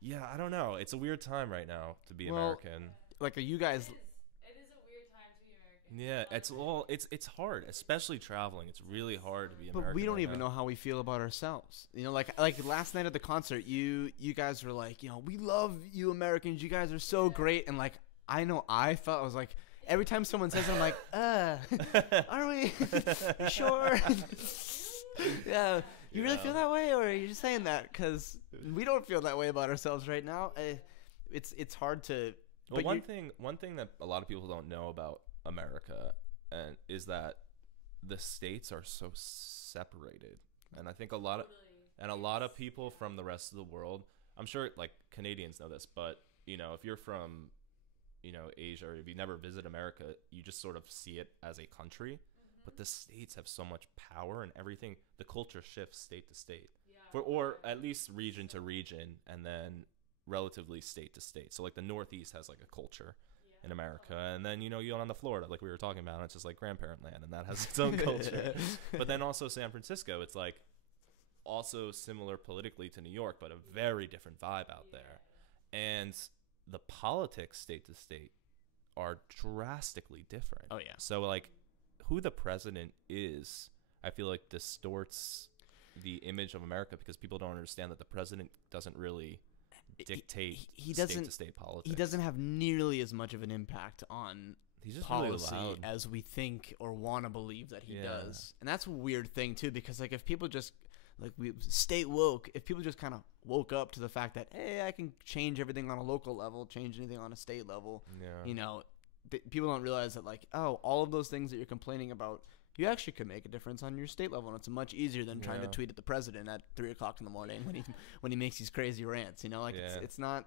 yeah, I don't know. It's a weird time right now to be Well, American. Like, are you guys? It is a weird time to be American. Yeah, A lot it's of well, it's hard, especially traveling. It's really hard to be American. But we don't right even now. know how we feel about ourselves. You know, like last night at the concert, you guys were like, you know, we love you Americans. You guys are so great. And like, I know I felt, I was like, every time someone says it, I'm like, are we? You sure? Yeah. You really feel that way, or are you just saying that because we don't feel that way about ourselves right now? It's hard to. Well, but one thing that a lot of people don't know about America and is that the states are so separated, and I think a lot of people from the rest of the world, I'm sure like Canadians know this, but you know, if you're from Asia, or if you never visit America, you just sort of see it as a country. But the states have so much power, and everything, the culture shifts state to state, or at least region to region, and then relatively state to state. So like the Northeast has like a culture in America, and then you go on to Florida, like we were talking about, it's just like grandparent land, and that has its own culture. But then also San Francisco, it's like also similar politically to New York, but a very different vibe out there. And the politics state to state are drastically different. Oh, yeah. So like who the president is, I feel like distorts the image of America because people don't understand that the president doesn't really dictate he doesn't state to state politics. he doesn't have nearly as much of an impact on He's just policy really loud. as we think or want to believe that he Yeah. does. And that's a weird thing too, because like if people just like we stay woke, if people just kind of woke up to the fact that hey, I can change everything on a local level, change anything on a state level, Yeah. People don't realize that like, oh, all of those things that you're complaining about, you actually could make a difference on your state level, and it's much easier than trying to Yeah. tweet at the president at 3:00 in the morning when he makes these crazy rants. Like Yeah. it's not.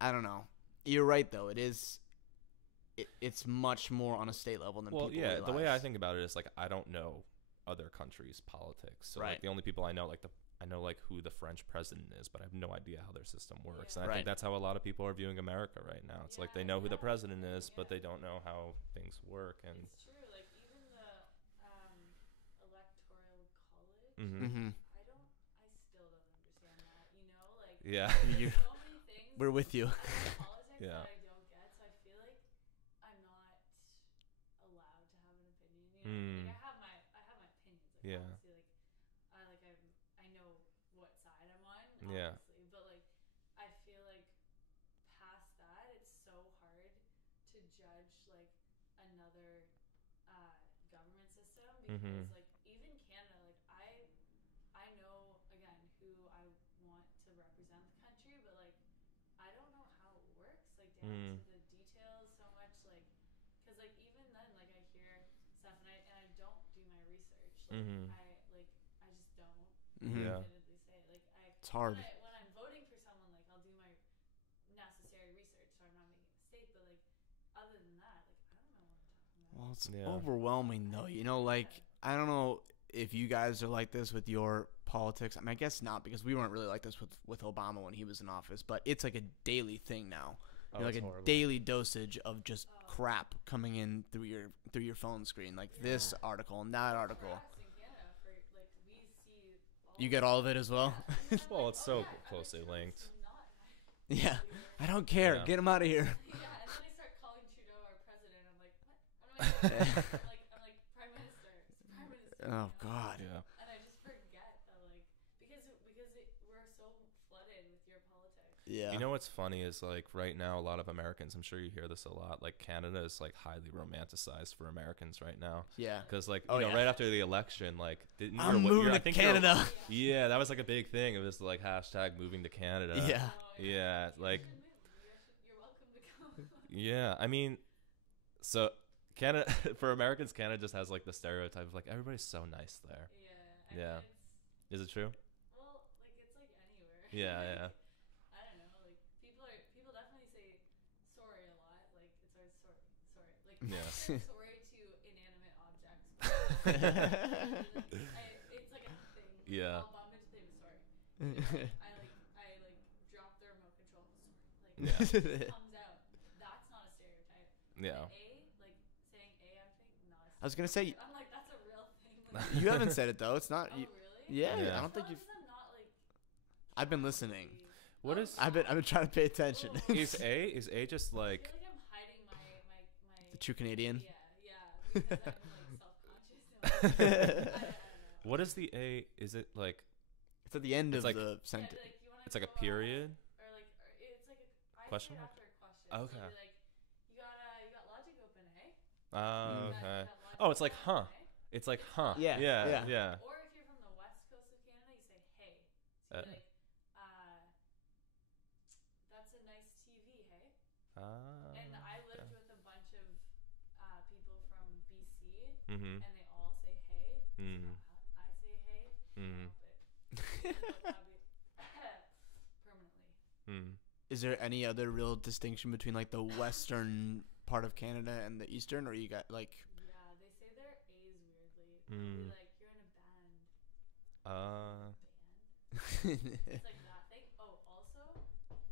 I don't know. You're right though. It's much more on a state level than Well, people yeah. realize. The way I think about it is like I don't know other countries' politics, so Right. like the only people I know I know like who the French president is, but I have no idea how their system works. And I Right. think that's how a lot of people are viewing America right now. It's like they know who the president is, but they don't know how things work. And It's true. Like even the electoral college. Mm-hmm. I still don't understand that. Like yeah, You- so many things. We're with you. about politics Yeah. that I don't get, so I feel like I'm not allowed to have an opinion. Mm. Like I have my opinions. Like Yeah. obviously, I know what side I'm on. Yeah. Obviously, but like I feel like past that, it's so hard to judge like another government system because Mhm. like even Canada, like I know again who I want to represent the country, but like I don't know how it works like down Mm. to the details so much like because like even then like I hear stuff and I don't do my research like Mhm. I just don't Mhm. Yeah. admittedly say like It's hard. when I'm voting for someone like I'll do my necessary research so I'm not making a mistake but like other than that like I don't know what I'm talking about. Well, it's Yeah. overwhelming though. Like I don't know if you guys are like this with your politics. I mean, I guess not because we weren't really like this with Obama when he was in office. But it's like a daily thing now. Oh, Like it's a horrible. daily dosage of just crap coming in through your phone screen, like this article and that article. For us in Canada, for like we see You get all of it as well. Well, it's so closely linked. Yeah, I don't care. Yeah. Get him out of here. Yeah, and then I start calling Trudeau our president. I'm like, what? What am I doing? I'm like prime minister. It's prime minister. Oh God. Yeah. And I just forget that like because we're so flooded with your politics. Yeah. You know what's funny is like right now a lot of Americans, I'm sure you hear this a lot, like Canada is like highly romanticized for Americans right now. Yeah. Because like Oh, yeah. right after the election, like I'm moving to Canada. Yeah, that was like a big thing. It was like hashtag moving to Canada. Yeah. Yeah, like You're welcome to come. yeah. I mean, so Canada for Americans, Canada just has like the stereotype of like everybody's so nice there. Yeah. Yeah. Is it true? Well, like it's like anywhere. Yeah, yeah. I don't know. Like people definitely say sorry a lot. Like it's always sorry, Yeah. Sorry to inanimate objects. It's like a thing. Like, Yeah. I'll bump into things. Sorry. Like, I drop the remote control. Sorry. Yeah. It comes out. That's not a stereotype. Yeah. But like saying after, not a stereotype. I was gonna say I'm like, that's a real thing. Like, you haven't said it though. It's not. oh You, really? yeah, Yeah. I don't think As you've. long as I'm not like. I've been listening. What is- I've been trying to pay attention. Oh. Is A just I like? feel like I'm hiding my. The true Canadian. Yeah, because I'm like self-conscious. I don't know. What is the A? Is it like? It's at the end It's of like- the Yeah, sentence. like, you wanna It's like a go, period. Or like, or it's like a I Question say it mark? after a question. Oh, So okay. it'd be like, you got logic open, eh? Oh, You got- okay. you got logic Oh, it's like, open, huh. eh? It's like, huh. Yeah, Yeah. yeah. Yeah. Or if you're from the west coast of Canada, you say hey. So you'd be like, that's a nice TV, hey? And I lived with a bunch of people from BC, Mhm. and they all say hey. Mm. So I say hey. Mm. Permanently. Mm. Is there any other real distinction between like the western part of Canada and the eastern, or you got like? Yeah, they say their A's weirdly. Mm. They'll be like, you're in a band. Uh. Band? It's like that thing. Oh, also,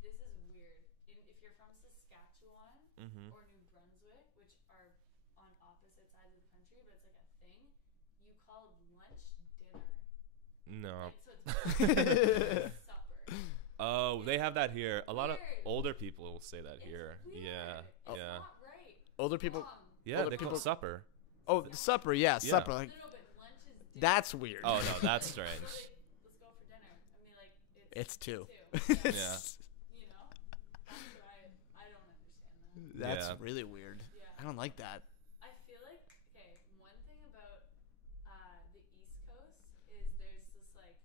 this is weird. If you're from Saskatchewan Mhm. or New Brunswick, which are on opposite sides of the country, but it's like a thing, you call lunch dinner. No. Like, so it's supper. Oh, they have that here. A lot of Weird. older people will say that It's here. weird. Yeah. It's Yeah. not right. Older people. Wrong. Yeah. Older They call people- it supper. Oh, the supper. Yeah, Yeah. supper. Like No, but lunch is dinner. that's weird. Oh no, that's Like, strange. let's go for dinner. I mean, like, It's two. Yeah. You know? That's what I don't understand that. That's Yeah. really weird. Yeah. I don't like that. I feel like, okay, one thing about the East Coast is there's this, like,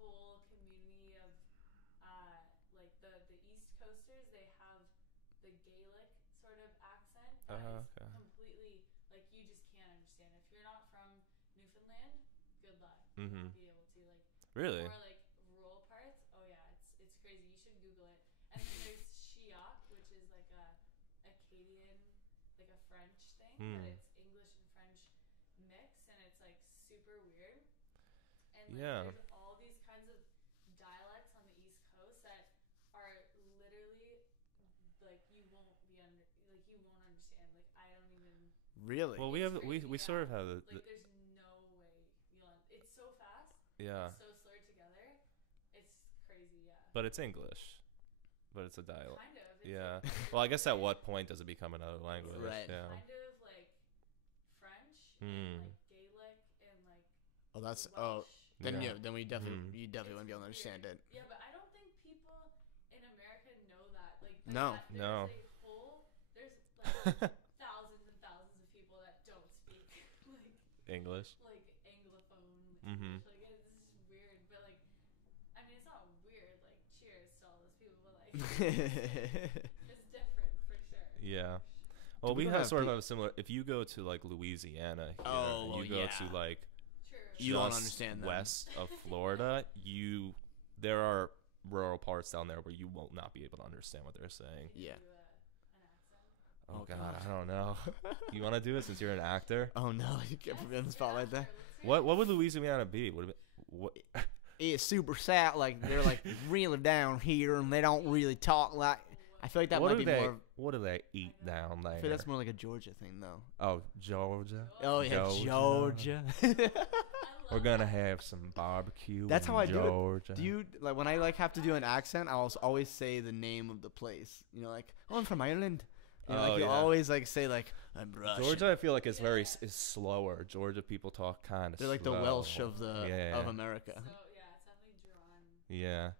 whole community of, like, the East Coasters, they have the Gaelic sort of accent that is Okay. completely, like, you just can't understand. If you're not from Newfoundland, good luck. Mhm. You'll not be able to, like, Really? or like rural parts. Oh yeah, it's crazy. You should Google it. And then there's Shiok, which is like a Acadian, like a French thing, but it's English and French mix, and it's like super weird. And like Yeah. there's all these kinds of dialects on the East Coast that are literally like you won't understand. Like I don't even. Really? Well, we It's have we crazy, sort of yeah. have Like there's no way it's so fast. yeah, It's so slurred together. It's crazy, yeah. but it's English, but it's a dialect. Kind of. It's Yeah. like Well, I guess at what point does it become another language? Right. Yeah. kind of like French Mm. and like Gaelic and like Oh, that's Welsh. Then Yeah. yeah, then we definitely Mm. you definitely It's wouldn't be able to understand weird. it. Yeah, but I don't think people in America know that. Like No. that there's No. there's like thousands and thousands of people that don't speak English. like anglophone Mhm. English. Like it's just weird, but like I mean it's not weird. Like cheers to all those people, but like it's different for sure. Yeah. Well, we we don't have have sort of pe- a similar. If you go to like Louisiana, here, Oh, and you go yeah. to like True. You don't just understand them. west of Florida, there are rural parts down there where you will not be able to understand what they're saying. Can you Yeah. do an accent? Oh, Oh, God, God. I don't know. You want to do it since you're an actor? Oh no, you can't put me on the spot like that. What would Louisiana be? Would it be, what? It's super sad. Like they're like really down here, and they don't really talk like. I feel like that what might do be they? more. What do they eat down there? I feel that's more like a Georgia thing, though. Oh, Georgia. Oh yeah, Georgia. Georgia. We're gonna have some barbecue. That's in how I do it. Georgia. Do you like when I like have to do an accent? I'll always say the name of the place. You know, like I'm from Ireland. You know, Oh, like you yeah. always like say like I'm Russian. Georgia, I feel like is is slower. Georgia people talk kind of. They're like the Welsh of the Yeah. of America. So yeah, it's definitely drawn Yeah. out.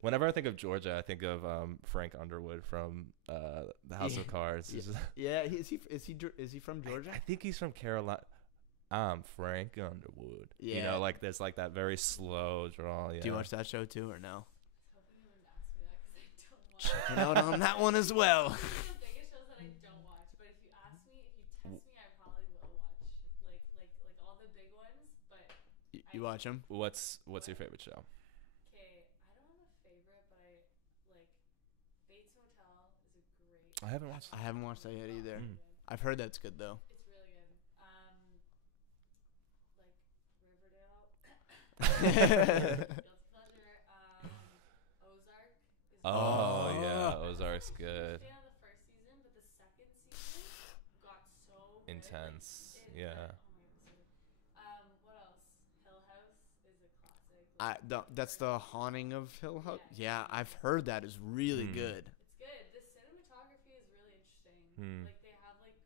Whenever I think of Georgia, I think of Frank Underwood from the House of Yeah. Cards. Yeah, is he from Georgia? I think he's from Carolina. I'm Frank Underwood. You Yeah. know, like there's like that very slow draw. Yeah. Do you watch that show too or no? I was hoping you wouldn't ask me that because I don't watch. Check it out on that one as well. These are the biggest shows that I don't watch, but if you ask me, if you test me, I probably will watch like all the big ones. But You watch them? What's your favorite show? okay, I don't have a favorite, but I like Bates Motel is a great. I haven't watched I haven't watched that yet either. Mm. I've heard that's good though. It's really good. Like Riverdale. Guilty pleasure. Ozark is Oh Oh. yeah, I Ozark's wasn't a good. huge fan of the first season, but the second season got so good. Intense. Like, Yeah. oh my god, so good. What else? Hill House is a classic. Like, That's the Haunting of Hill House. Yeah, Yeah, I've heard that is really Hmm. good. it's good. The cinematography is really interesting. Hmm. Like they have like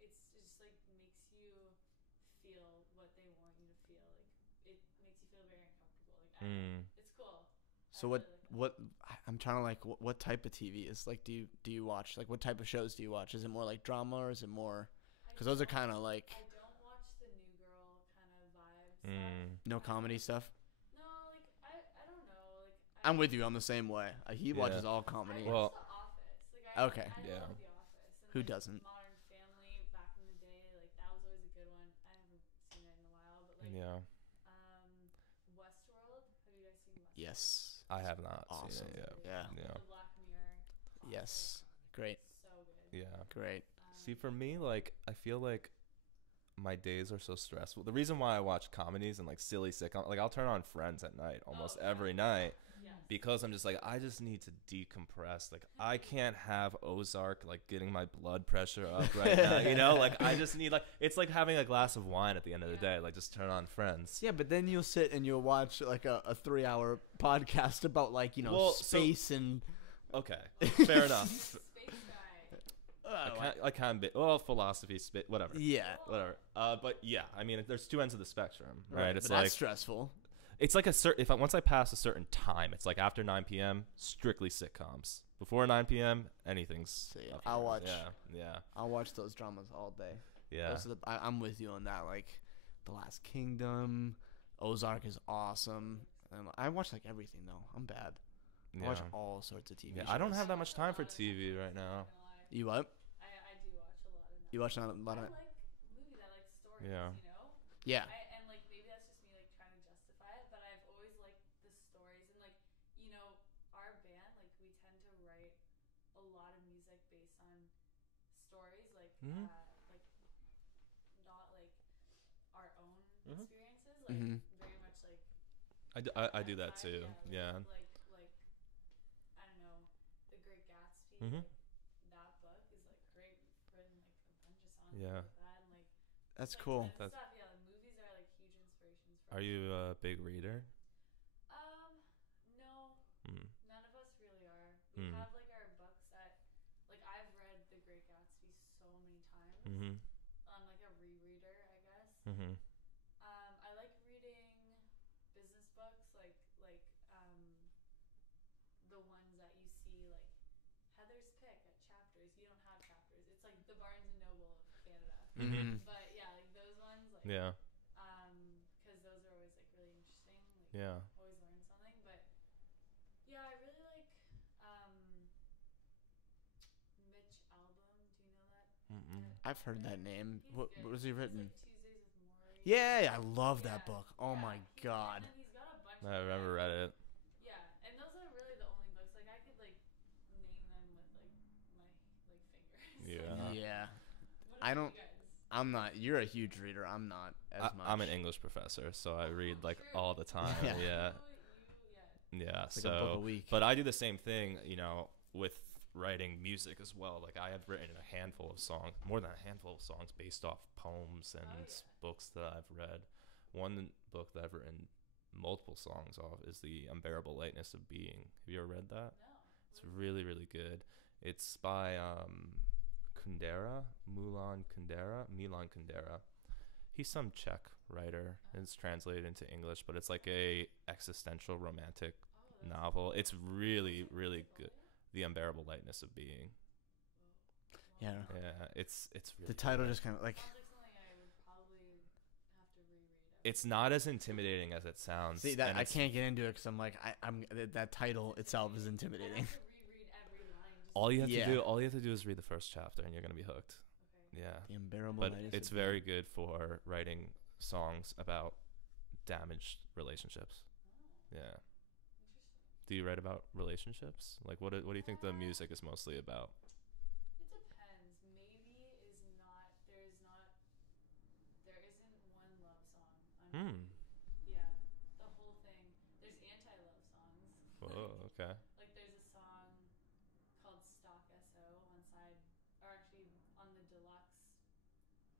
it's just like makes you feel what they want you to feel. Like it makes you feel very uncomfortable. Like I don't know. Hmm. It's cool. So I what really like that. I'm trying to like what type of TV is like do you watch like what type of shows do you watch? Is it more like drama or is it more because those are kind of like I don't watch the new girl kind of vibe stuff. Hmm. no comedy stuff? No, like I don't know. Like I'm with you. I'm the same way. He watches Yeah. all I comedy. Well- watch The Office. Like I Okay. I Yeah. love The Office. And, Who like, doesn't? Modern Family back in the day, like that was always a good one. I haven't seen it in a while, but like Yeah. Westworld. Have you guys seen Westworld? Yes. I have not Awesome. seen it yet. Yeah. Yeah. The Black Mirror. Classic. Yes. Great. So good. Yeah. Great. See, for me, like, I feel like my days are so stressful. The reason why I watch comedies and like silly sitcoms, like I'll turn on Friends at night almost Oh, yeah. every night Yes. because I'm just like, I just need to decompress. Like, I can't have Ozark like getting my blood pressure up right now. You know, like I just need like it's like having a glass of wine at the end of the day. Like, just turn on Friends. Yeah, but then you'll sit and you'll watch like a 3-hour podcast about like Well, so- space and Okay, fair enough. Space guy. I can't be well philosophy, whatever. yeah. Whatever. But yeah, I mean, there's two ends of the spectrum, right? Right. It's But like that's stressful. it's like a certain once I pass a certain time, it's like after 9 p.m. strictly sitcoms. Before 9 p.m. anything's. So, yeah, up I'll here. watch- Yeah, I'll watch those dramas all day. yeah, Those are I'm with you on that. Like, The Last Kingdom, Ozark is awesome. And I watch like everything though. I'm bad. I yeah. watch all sorts of TV. Yeah, shows. I don't have that much time for TV right now. You what? I do watch a lot of Netflix. You watch a lot I of? like movies. I like stories. Yeah. You know. Yeah. And like maybe that's just me like trying to justify it, but I've always liked the stories and like you know our band like we tend to write a lot of music based on stories like Mhm. like not like our own Mhm. experiences like Mhm. very much like I do that side, too. Yeah. like I don't know The Great Gatsby. Mhm. Like, that book is like great. We've written like a bunch of songs Yeah. about that and like That's like, cool. that That's- stuff. Yeah, the movies are like huge inspirations for Are us. you a big reader? No, Mm. none of us really are. We Hmm. have like our books that like I've read The Great Gatsby so many times Mhm. on like a rereader, I guess. Mhm. I like reading business books the ones that you see like Heather's Pick at Chapters. You don't have Chapters. It's like the Barnes and Noble of Canada. Mhm. But yeah, like those ones like Yeah. because those are always like really interesting. Like Yeah. always learn something. But yeah, I really like Mitch Albom. Do you know that? Mm-mm. I've heard that name. He's What good. was he It's written? like Tuesdays with Morrie. Yeah, I love that Yeah. book. Oh Yeah, my god. And then he's got a bunch I've of never read it. Yeah, and those are really the only books. Like I could like name them with like my like fingers. Yeah. Yeah. What I about don't- you guys? I'm not. You're a huge reader. I'm not as much. I'm an English professor, so I read like True. all the time. Yeah. Yeah. You, Yeah. It's like a book a So, week. but I do the same thing, you know, with writing music as well. Like I have written a handful of songs, more than a handful of songs based off poems and Oh, yeah. books that I've read. One book that I've written multiple songs off is The Unbearable Lightness of Being. Have you ever read that? No. It's really, really good. It's by Milan Kundera. He's some Czech writer. It's translated into English, but it's like a existential romantic novel. It's really, really good. The Unbearable Lightness of Being. Yeah. Yeah, it's really The title good. just kind of like. Sounds like something I would probably have to reread. It's not as intimidating as it sounds. See that and I it's- can't get into it because I'm like that title itself is I intimidating. have to reread every line. Just All you have Yeah. to do, all you have to do is read the first chapter, and you're gonna be hooked. okay. Yeah. The unbearable. But Lightness it's of very good for writing songs about damaged relationships. Oh, Yeah. interesting. Do you write about relationships? Like, what do you think the music is mostly about? It depends. Maybe Yeah, the whole thing. There's anti-love songs. Whoa. Okay. Like there's a song called Stock SO on side, or actually on the deluxe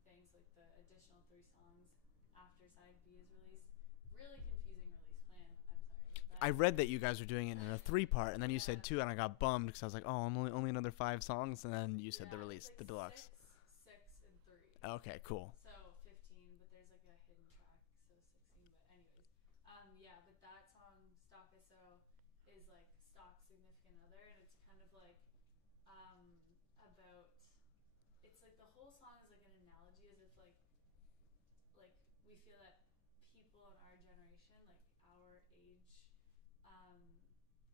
things, like the additional 3 songs after side B is released. Really confusing release plan. I'm sorry. I read that you guys were doing it in a 3-part, and then you said 2, and I got bummed because I was like, oh, only another 5 songs, and then you said the release, it's like the deluxe. 6, 6, and 3. Okay, cool. So 15, but there's like a hidden track, so 16. But anyways, yeah. But that song Stock SO is like Stock Significant Other, and it's kind of like about. It's like the whole song is like an analogy, as if like we feel that people in our generation, like our age,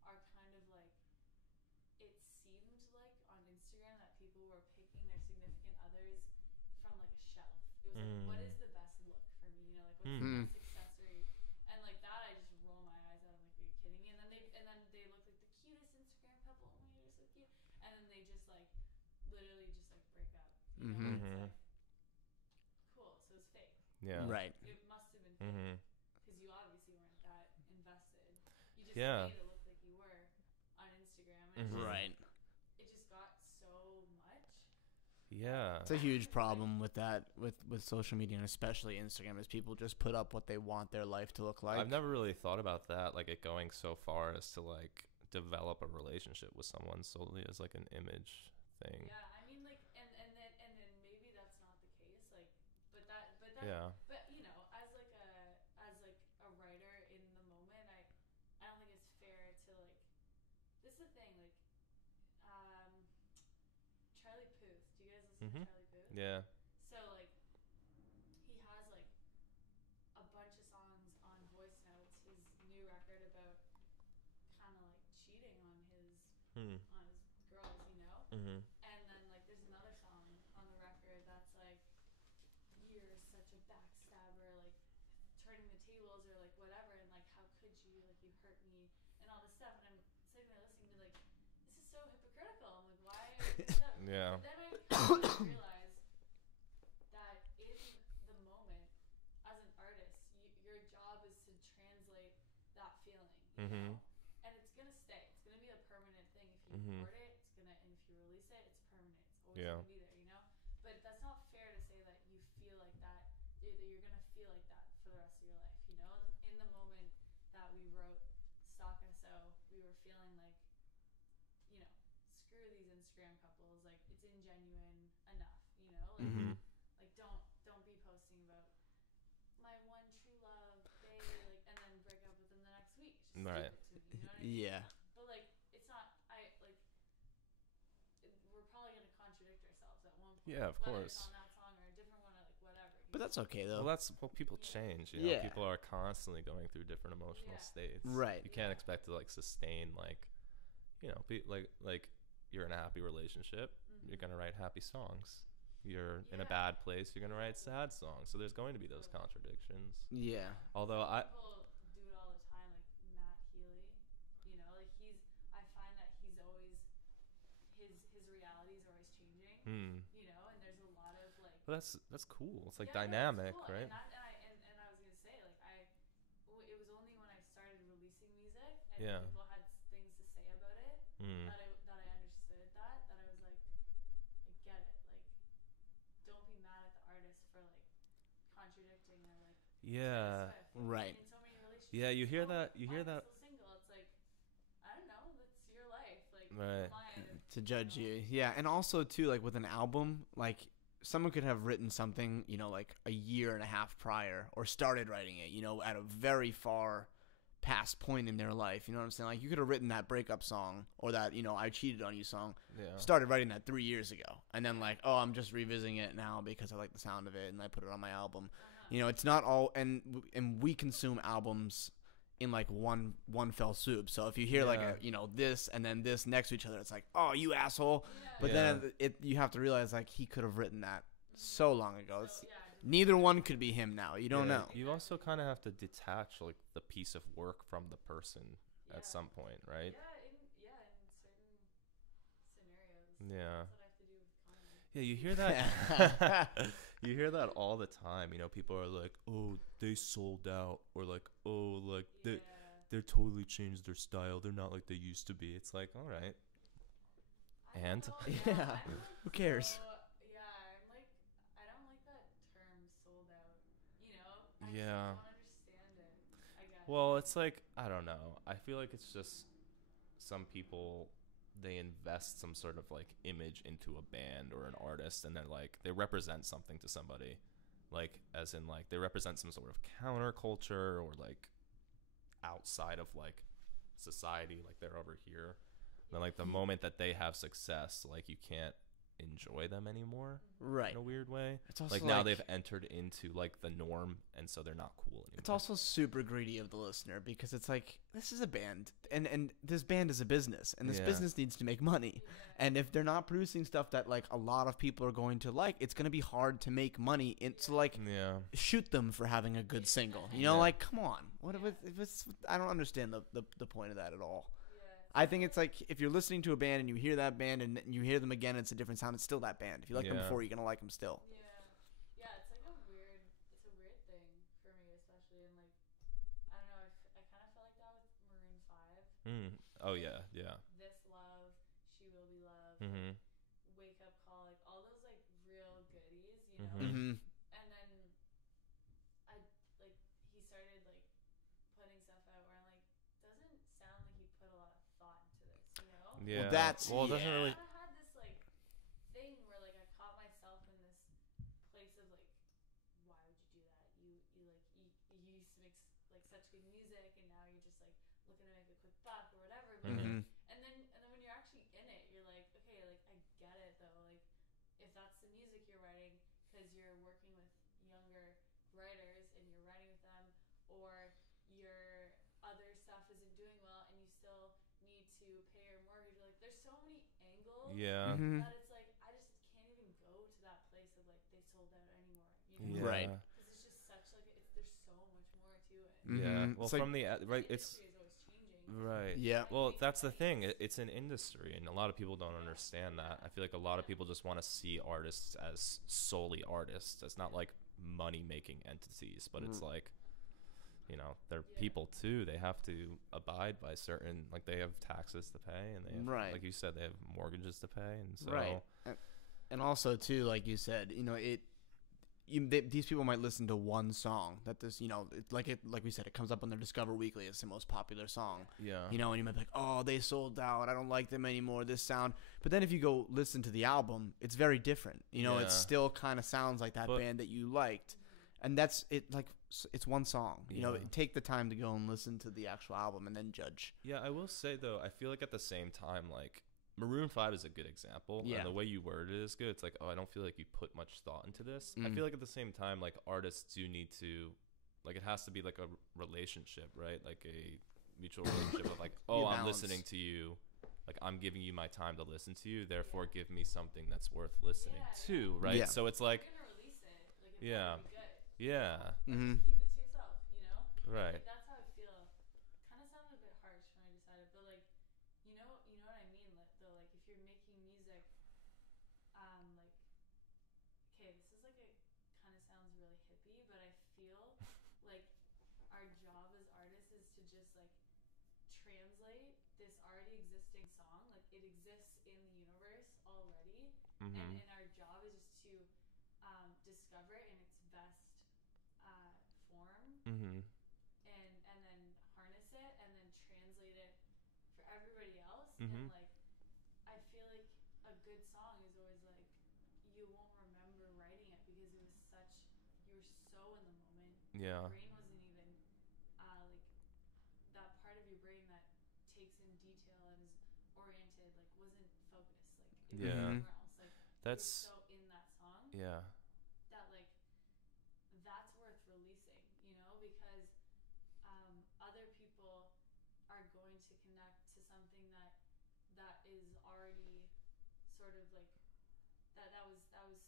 are kind of like, it seemed like on Instagram that people were picking their significant others from like a shelf. It was like, what is the best look for me? You know, like what's the best accessory? And like that, I just roll my eyes at. I'm like, are you kidding me? And then they look like the cutest Instagram couple. Oh my god, you're so cute. And then they just like literally just like break up. You know, and it's like, cool. So it's fake. Yeah. Right. It must have been fake because you obviously weren't that invested. You just made it look like you were on Instagram. And Right. it just got so much. Yeah. It's a huge problem with that, with social media, and especially Instagram, is people just put up what they want their life to look like. I've never really thought about that, like it going so far as to like develop a relationship with someone solely as like an image thing. Yeah, I mean, like, and then maybe that's not the case, like, but that, Yeah. but you know, as like a writer in the moment, I don't think it's fair to like. This is the thing, like, Charlie Puth. Do you guys listen to Charlie Puth? Yeah. So like, he has like a bunch of songs on voice notes. His new record about kind of like cheating on his girls, you know. And then like there's another song on the record that's like, you're such a backstabber, like turning the tables or like whatever, and like how could you, like you hurt me and all this stuff. And I'm sitting there listening to like, this is so hypocritical. I'm like, why are you doing stuff? Yeah. But then I kind of realized that in the moment, as an artist, your job is to translate that feeling, you know? And it's gonna stay. It's gonna be a permanent thing. If you record it, it's gonna, and if you release it, it's permanent. It's always gonna be there, you know? But that's not fair to say that you feel like that, that you're gonna feel like that for the rest of your life, you know? In the moment that we wrote Stock SO, we were feeling like, you know, screw these Instagram couples, like it's ingenuine enough, you know? Like don't be posting about my one true love, they like, and then break up with them the next week. It's just Right. stupid to me, you know what I mean? Yeah. But like, it's not. We're probably gonna contradict ourselves at one point. Yeah, of whether course. it's on that song or a different one or like whatever. But that's okay, though. Well, that's people change. You know? Yeah. People are constantly going through different emotional states. Right. You can't expect to like sustain like, you know, like you're in a happy relationship, you're gonna write happy songs. You're in a bad place, you're gonna write sad songs. So there's going to be those contradictions. Yeah. Although People do it all the time, like Matt Healy. You know, like I find that he's always his reality is always changing. You know, and there's a lot of like. But that's cool. It's like Yeah, dynamic, no, it's cool. right? And I was gonna say, like it was only when I started releasing music and Yeah. people had things to say about it that I understood that I was like, I get it. Like, don't be mad at the artist for like contradicting or like. Yeah. Right. In so many relationships. Yeah, you hear Oh, that. You why hear am I that. still single? It's like, I don't know. That's your life. Like, Right. To judge you. Yeah. And also, too, like with an album, like someone could have written something, you know, like a year and a half prior, or started writing it, you know, at a very far past point in their life. You know what I'm saying? Like you could have written that breakup song or that, you know, I cheated on you song. Yeah. Started writing that 3 years ago, and then like, oh, I'm just revisiting it now because I like the sound of it, and I put it on my album. You know, it's not all, and we consume albums in like one fell swoop. So if you hear like you know, this and then this next to each other, it's like, oh, you asshole. But then you have to realize like he could have written that so long ago. It's, neither one could be him now. You don't know. You also kind of have to detach like the piece of work from the person at some point, right? In certain scenarios. Yeah. That's what I have to do with comedy. Yeah, you hear that. You hear that all the time. You know, people are like, "Oh, they sold out," or like, "Oh, like Yeah. they're totally changed their style. They're not like they used to be." It's like, all right. I And? don't know, Yeah. I'm like Who cares? yeah, I'm like I don't like that term sold out. You know, I just Yeah. don't understand it. I guess. Well, it's like, I don't know. I feel like it's just some people, they invest some sort of like image into a band or an artist, and they're like, they represent something to somebody, like as in like they represent some sort of counterculture or like outside of like society, like they're over here. And then like the moment that they have success, like you can't enjoy them anymore Right. in a weird way. It's also Like now they've entered into like the norm, and so they're not cool anymore. It's also super greedy of the listener because it's like, this is a band, and this band is a business, and this Yeah. business needs to make money. And if they're not producing stuff that like a lot of people are going to like, it's gonna be hard to make money. So like, Yeah. shoot them for having a good single. You know, Yeah. like, come on. What if it's? I don't understand the point of that at all. Yeah. I think it's like, if you're listening to a band and you hear that band and you hear them again, it's a different sound. It's still that band. If you like them Yeah. before, you're gonna like them still. Yeah. Yeah, it's like it's a weird thing for me, especially, and like, I don't know, I kind of felt like that with Maroon 5. Oh yeah, yeah. This Love, She Will Be Loved, Mhm. Wake Up Call, like all those like real goodies, you know? Mhm. Mm-hmm. And then I like he started like putting stuff out where I'm like, doesn't sound like he put a lot of thought into this, you know? Yeah. that's- well, it doesn't yeah. really. I kind of had this like thing where like I caught myself in this place of like, why would you do that? You used to make like such good music, and now you're just like looking to make a quick buck or whatever. But like, Mm-hmm. and then when you're actually in it, you're like, okay, like I get it though. Like if that's the music you're writing because you're working with younger writers and you're writing with them, or your other stuff isn't doing well and you still need to pay your mortgage. Like there's so many angles Yeah. Mm-hmm. that it's like I just can't even go to that place of like they sold out anymore. You know? Yeah. Right. Because it's just such like there's so much more to it. Yeah. Mhm. Well, It's like- from the right, The it's industry is always changing. right. Yeah. Well, that's the thing. It's an industry, and a lot of people don't understand that. I feel like a lot of people just want to see artists as solely artists. It's not like money-making entities, but it's like, you know, they're Yeah. people too. They have to abide by certain, like they have taxes to pay, and they have, Right. like you said, they have mortgages to pay, and so Right. And also too, like you said, you know, these people might listen to one song that this, you know, like we said, it comes up on their Discover Weekly as the most popular song. yeah, You know, and you might be like, oh, they sold out. I don't like them anymore. This sound. But then if you go listen to the album, it's very different. You know, Yeah. it still kind of sounds like that But- band that you liked. And that's it. Like, it's one song. You know, Yeah. take the time to go and listen to the actual album and then judge. Yeah, I will say though, I feel like at the same time, like Maroon 5 is a good example. Yeah. And the way you worded it is good. It's like, oh, I don't feel like you put much thought into this. I Mm. feel like at the same time, like artists do need to, like it has to be like a relationship, right? Like a mutual relationship of like, oh, I'm balance. listening to you. Like I'm giving you my time to listen to you. Therefore, give me something that's worth listening to, right? Yeah. So it's If like, you're gonna release it, like it's Yeah. gotta be good. yeah, Mm-hmm. Keep it to yourself, you know? right. Like that's how I feel. Kind of sounded a bit harsh when I decided, but like, you know what I mean. Like, though, like if you're making music, like, okay, this is like kind of sounds really hippie, but I feel like our job as artists is to just like translate this already existing song. Like it exists in the universe already, Mm-hmm. and our job is just to discover it in its best form Mm-hmm. and then harness it and then translate it for everybody else. Mhm. And like I feel like a good song is always like you won't remember writing it because it was such you were so in the moment. Yeah. Your brain wasn't even like that part of your brain that takes in detail and is oriented like wasn't focused like it was Yeah. somewhere else. Like That's, you were so in that song yeah. that like that's worth releasing, you know, because other people are going to connect to something that is already sort of like that was so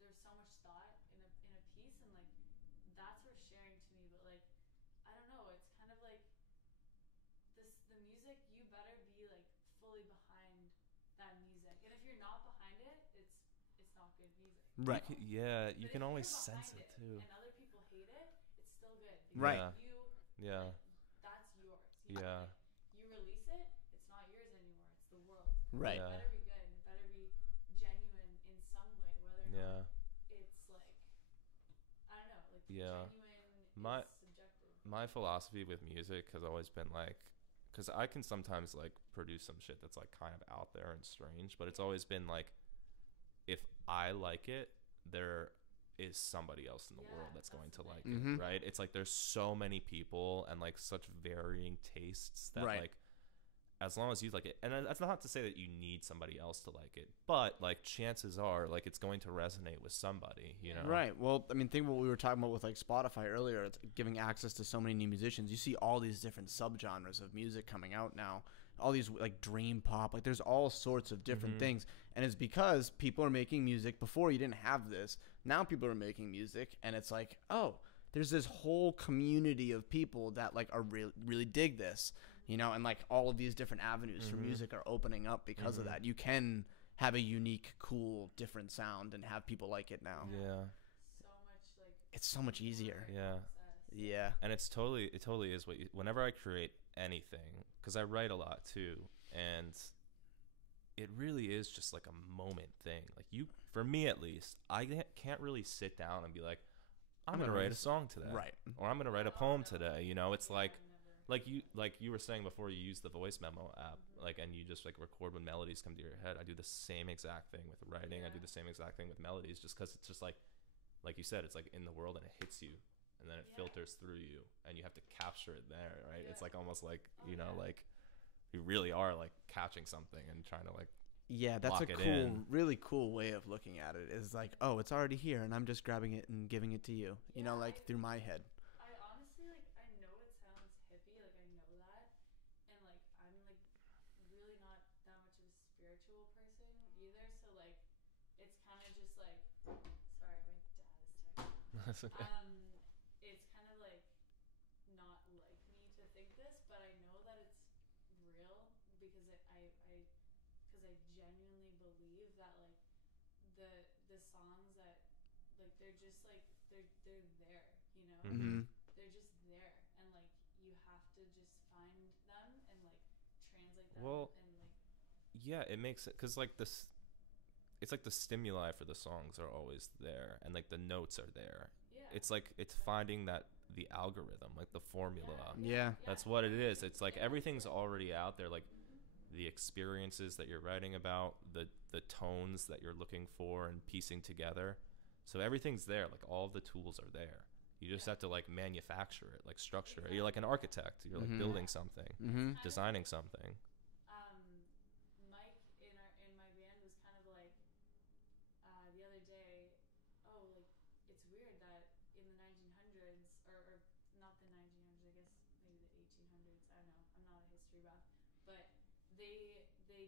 there's so much thought in a piece, and like that's worth sharing to me. But like I don't know, it's kind of like the music, you better be like fully behind that music, and if you're not behind it, it's not good music. Right. Yeah, But you if can you're always behind sense it it too. and other people hate it, it's still good because Right. Yeah. you Yeah. like that's yours. You know, Yeah. like you release it, it's not yours anymore. It's the world. Right. It Yeah. better be good. It better be genuine in some way, whether or Yeah. not it's like I don't know, like Yeah. genuine My is subjective. my philosophy with music has always been like, because I can sometimes like produce some shit that's like kind of out there and strange, but it's always been like, if I like it, there is somebody else in the world that's going to like Mhm. it, right? It's like there's so many people and like such varying tastes that Right. like, as long as you like it, and that's not to say that you need somebody else to like it, but like chances are like it's going to resonate with somebody, you know? Right. Well, I mean, think of what we were talking about with like Spotify earlier. It's giving access to so many new musicians. You see all these different subgenres of music coming out now. All these like dream pop. Like there's all sorts of different Mhm. things, and it's because people are making music. Before you didn't have this. Now people are making music, and it's like, oh, there's this whole community of people that like are really dig this, you know, and like all of these different avenues for Mhm. music are opening up because of Mhm. that. You can have a unique, cool, different sound and have people like it now. Yeah. So much like It's so much easier. Yeah. access. Yeah. And it totally is what you, whenever I create anything, because I write a lot too, and it really is just like a moment thing. Like you, for me at least, I can't really sit down and be like, I'm gonna write a song today, Right. or I'm gonna write a poem today. You know, it's Yeah, like never. like you were saying before, you use the voice memo app, like, and you just like record when melodies come to your head. I do the same exact thing with writing. I do the same exact thing with melodies, just because it's just like you said, it's like in the world and it hits you, and then it Yeah. filters through you, and you have to capture it there, right? Yeah. It's like almost like Oh, you know, yeah. like you really are like catching something and trying to like Yeah, that's Lock a it cool, in. really cool way of looking at it. Is like, oh, it's already here, and I'm just grabbing it and giving it to you. You know, Yeah, like through my head. I honestly like I know it sounds hippie, like I know that, and like I'm like really not that much of a spiritual person either. So like it's kind of just like sorry, my dad is texting. It's kind of like not like me to think this, but I know that it's real because because I genuinely believe that like the songs that like they're just like they're there, you know? Mm-hmm. They're just there and like you have to just find them and like translate them Well, and like yeah, it makes it because like this, it's like the stimuli for the songs are always there, and like the notes are there. yeah. It's like it's finding that the algorithm, like the formula. Yeah. That's what it is. It's like everything's already out there. Like the experiences that you're writing about, the tones that you're looking for and piecing together. So everything's there. Like all of the tools are there. You just have to like manufacture it, like structure it. You're like an architect. You're like Mhm. building something, Mm-hmm. designing something. Mike in my band was kind of like the other day, oh like it's weird that in the 1900s or not the 1900s, I guess maybe the 1800s. I don't know. I'm not a history buff, but they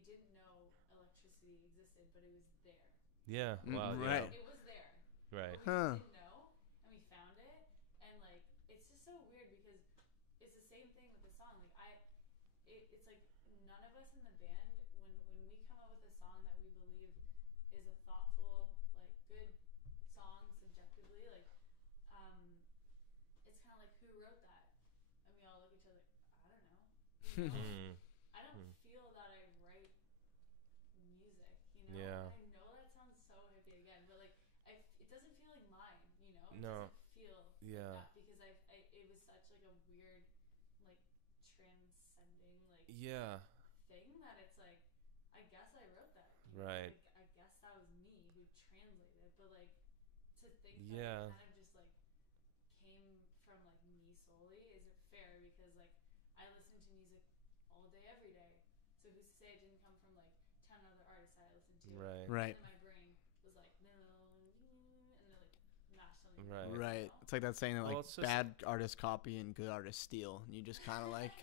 didn't know electricity existed, but it was there. Yeah. Mm, Wow. right. It was there. Right. But we Huh. just didn't know, and we found it, and like it's just so weird because it's the same thing with the song. Like it's like none of us in the band when we come up with a song that we believe is a thoughtful, like good song subjectively, like it's kind of like who wrote that, and we all look at each other. I don't know. You know? Mm. I don't feel that I write music. You know. Yeah. I know that sounds so hippie again, but like it doesn't feel like mine. You know. It No. doesn't feel Yeah. like that because it was such like a weird, like transcending like Yeah. thing that it's like I guess I wrote that. Right. I guess that was me who translated it, but like to think Yeah. that it kind of just like came from like me solely isn't fair because like I listen to music all day every day. So who's to say it didn't come from like 10 other artists that I listened to? Right. Right. And then my brain was like no, and then like mashed something. Right. together, Right. you know? It's like that saying that Well, like it's just- bad artists copy and good artists steal. And you just kind of like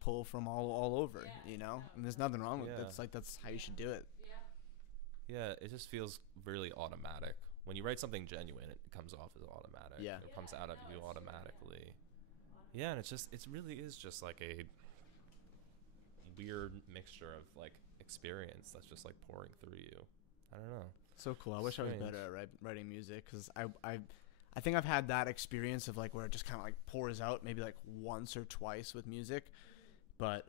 pull from all over, Yeah, you know. no, And there's nothing wrong with Yeah. it. It's like that's how you should do it. Yeah. Yeah, it just feels really automatic. When you write something genuine, it comes off as automatic. Yeah. It comes Yeah, out of no, you it's true, automatically. Yeah, and it really is just like a weird mixture of like experience that's just like pouring through you. I don't know. So cool. I wish I was Strange. better at writing music because I think I've had that experience of like where it just kind of like pours out maybe like once or twice with music, but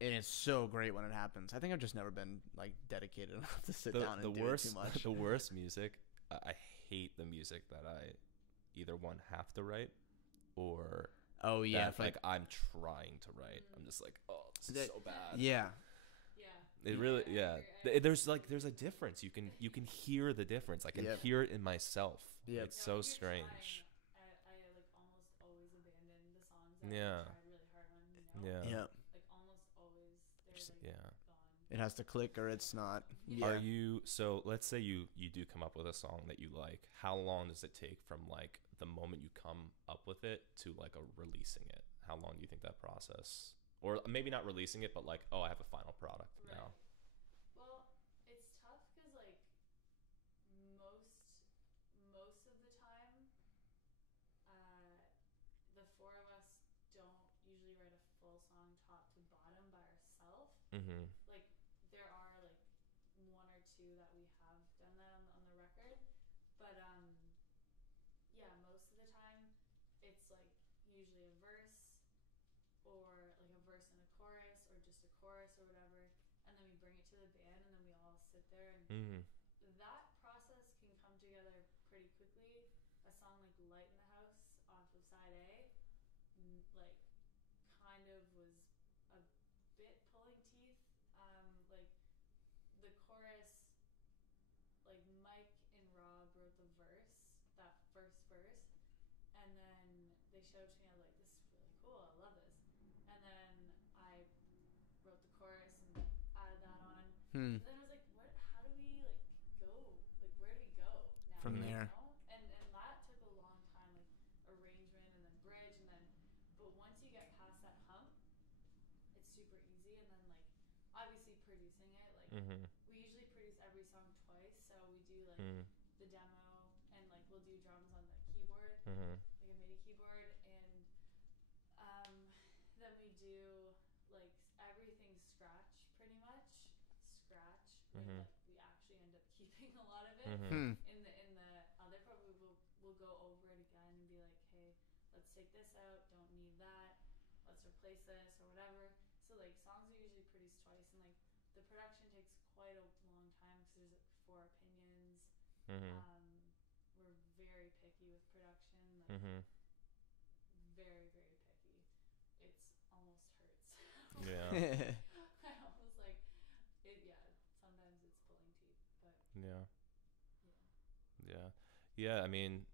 it is so great when it happens. I think I've just never been like dedicated enough to sit down and do it too much. The worst music. I hate the music that I either one have to write or Oh yeah, that, like I'm trying to write. I'm just like, oh, this is so bad. Yeah. Yeah. It really, yeah. I agree. There's a difference. You can hear the difference. I can Yep. hear it in myself. Yep. It's Yeah, so when you're strange. trying, I like almost always abandon the songs that Yeah. I tried really hard on, you know? Yeah. Yeah. Like almost always they're Just- like yeah. gone. It has to click or it's not. Yeah. Are you so? Let's say you do come up with a song that you like. How long does it take from like the moment you come up with it to like releasing it? How long do you think that process? Or maybe not releasing it, but like, oh, I have a final product Right. now. Well, it's tough because like most of the time, the four of us don't usually write a full song top to bottom by ourselves. Mm-hmm. Like there are like one or two that we have done that on the record, but yeah, most of the time it's like usually a verse or like a verse and a chorus or just a chorus or whatever, and then we bring it to the band and then we all sit there and Mm-hmm. that process can come together pretty quickly. A song like Light in the House off of side A like kind of was a bit pulling teeth. Like the chorus, like Mike and Rob wrote the verse, that first verse, and then they showed it to me. I was like, this is really cool. I love this. And then I wrote the chorus and added that on. Hmm. And then I was like, what? How do we like go? Like, where do we go now? From you there. know? And that took a long time, like arrangement and then bridge and then. But once you get past that hump, it's super easy. And then like, obviously producing it, like Mm-hmm. we usually produce every song twice. So we do like Mm-hmm. the demo and like we'll do drums on the keyboard, Mm-hmm. like a MIDI keyboard, and then we do like everything scratch pretty much. Scratch. Mhm. Like we actually end up keeping a lot of it. Mm-hmm. Hmm. In the other part, we'll go over it again and be like, hey, let's take this out. Don't need that. Let's replace this or whatever. So like songs are usually produced twice, and like the production takes quite a long time because there's like 4 opinions. Mm-hmm. We're very picky with production. Like Mm-hmm. very very picky. It's almost hurts. Yeah. I almost like it. Yeah. Sometimes it's pulling teeth, but Yeah. yeah. Yeah. I mean,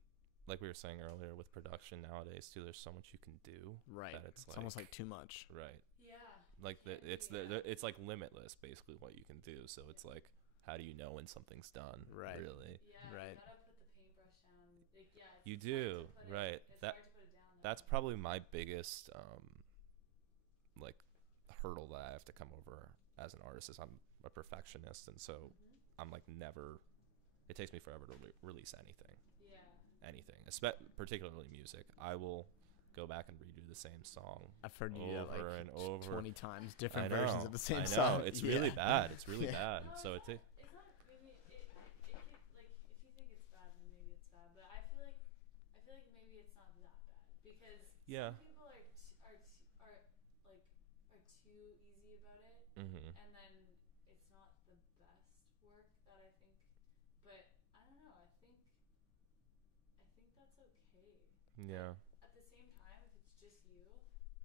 like we were saying earlier, with production nowadays too, there's so much you can do. Right. That It's almost like too much. right. Yeah. Like it's like limitless, basically, what you can do. So it's like, how do you know when something's done? Right. Really. Yeah, Right. you gotta put the paintbrush down. Like, yeah, it's You hard do, to put right. It's That- hard to put it down. Though. That's probably my biggest like hurdle that I have to come over as an artist, is I'm a perfectionist, and so Mhm. I'm like never. It takes me forever to release anything, Yeah. particularly music. I will go back and redo the same song I've heard you do that over like and over. 20 times, I different know, versions of the same I know. song. It's Yeah. really bad. It's really Yeah. bad. No, So it's it not. It's not. Maybe it could like if you think it's bad, then maybe it's bad. But I feel like maybe it's not that bad because Yeah. some people are too easy about it, Mm-hmm. and then it's not the best work that I think. But I don't know. I think that's okay. Yeah. At the same time, if it's just you,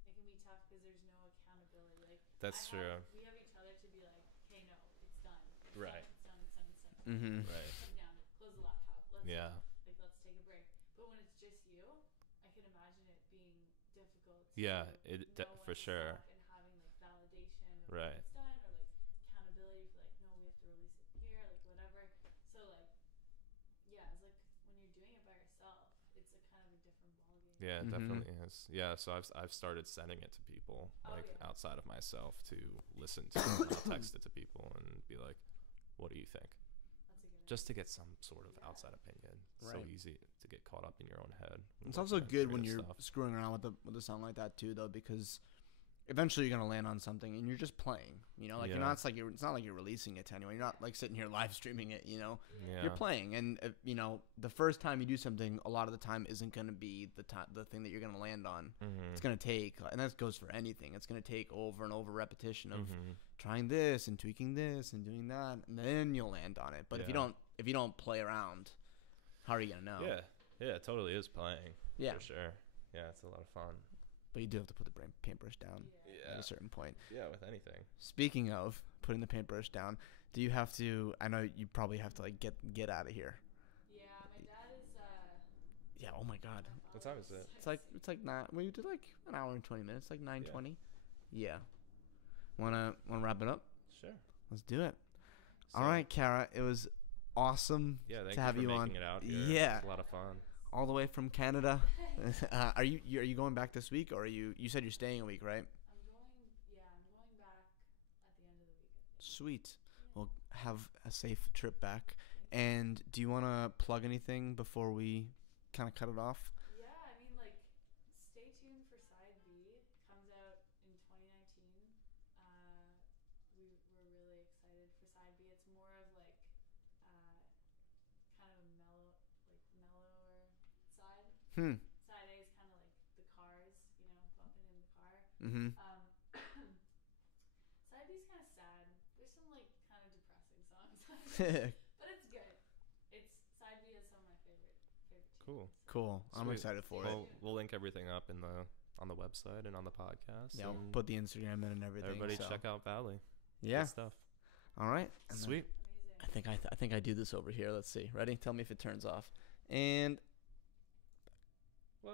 it can be tough because there's no accountability. Like That's true. we have each other to be like, hey, no, it's done. It's Right. Done, it's done. It's done. It's done. Mm-hmm. Right. Come down, close the laptop. Let's Yeah. let's take a break. But when it's just you, I can imagine it being difficult. Yeah, to know when for to sure. stop and having like validation of Right. when it's done, or like accountability for like, no, we have to release it here, like whatever. So like, yeah, it's like when you're doing it by yourself, it's a kind of a different ballgame. Yeah, it Mhm. definitely is. Yeah, so I've started sending it to people, Oh, like yeah. outside of myself, to listen to. And I'll text it to people and be like, "What do you think?" That's a good. Just to get some sort of Yeah. outside opinion. It's so Right. easy to get caught up in your own head. when It's working also on good when creative you're stuff. screwing around with a song like that too, though, because eventually you're gonna land on something, and you're just playing. You know, like you're Yeah. not. It's not like you're releasing it to anyone. You're not like sitting here live streaming it. You know, Yeah. you're playing, and you know, the first time you do something, a lot of the time isn't gonna be the thing that you're gonna land on. Mm-hmm. It's gonna take, and that goes for anything. It's gonna take over and over repetition of Mm-hmm. trying this and tweaking this and doing that, and then you'll land on it. But if you Yeah. don't play around, how are you gonna know? Yeah. Yeah, it totally is playing. Yeah. For sure. Yeah, it's a lot of fun. But you do have to put the paintbrush down Yeah. at a certain point. Yeah, with anything. Speaking of putting the paintbrush down, do you have to? I know you probably have to like get out of here. Yeah, my dad is. Yeah. Oh my God. What time is it? It's like not. Well, you did like an hour and 20 minutes, like 9:20. Yeah. Wanna wrap it up? Sure. Let's do it. So, All right, Karah. It was awesome Yeah, thank to you have for you making on. it out here. Yeah. It's a lot of fun. All the way from Canada. Are you going back this week, or are you? You said you're staying a week, right? I'm going. Yeah, I'm going back at the end of the week. I think. Sweet. Well, have a safe trip back. And do you want to plug anything before we kind of cut it off? Yeah, I mean, like, stay tuned for Side B. Comes out in 2019. We're really excited for Side B. It's more of like kind of a mellower side. Side A is kind of like the cars, you know, bumping in the car. Mm-hmm. Side B is kind of sad. There's some like kind of depressing songs, but it's good. Side B is some of my favorite tunes. Cool. Cool. I'm Sweet. excited for it. We'll link everything up on the website and on the podcast. Yeah, I'll and put the Instagram in and everything. everybody so. check out Valley. Yeah. Good stuff. All right. And then Sweet. Amazing. I think I do this over here. Let's see. Ready? Tell me if it turns off. And Whoa.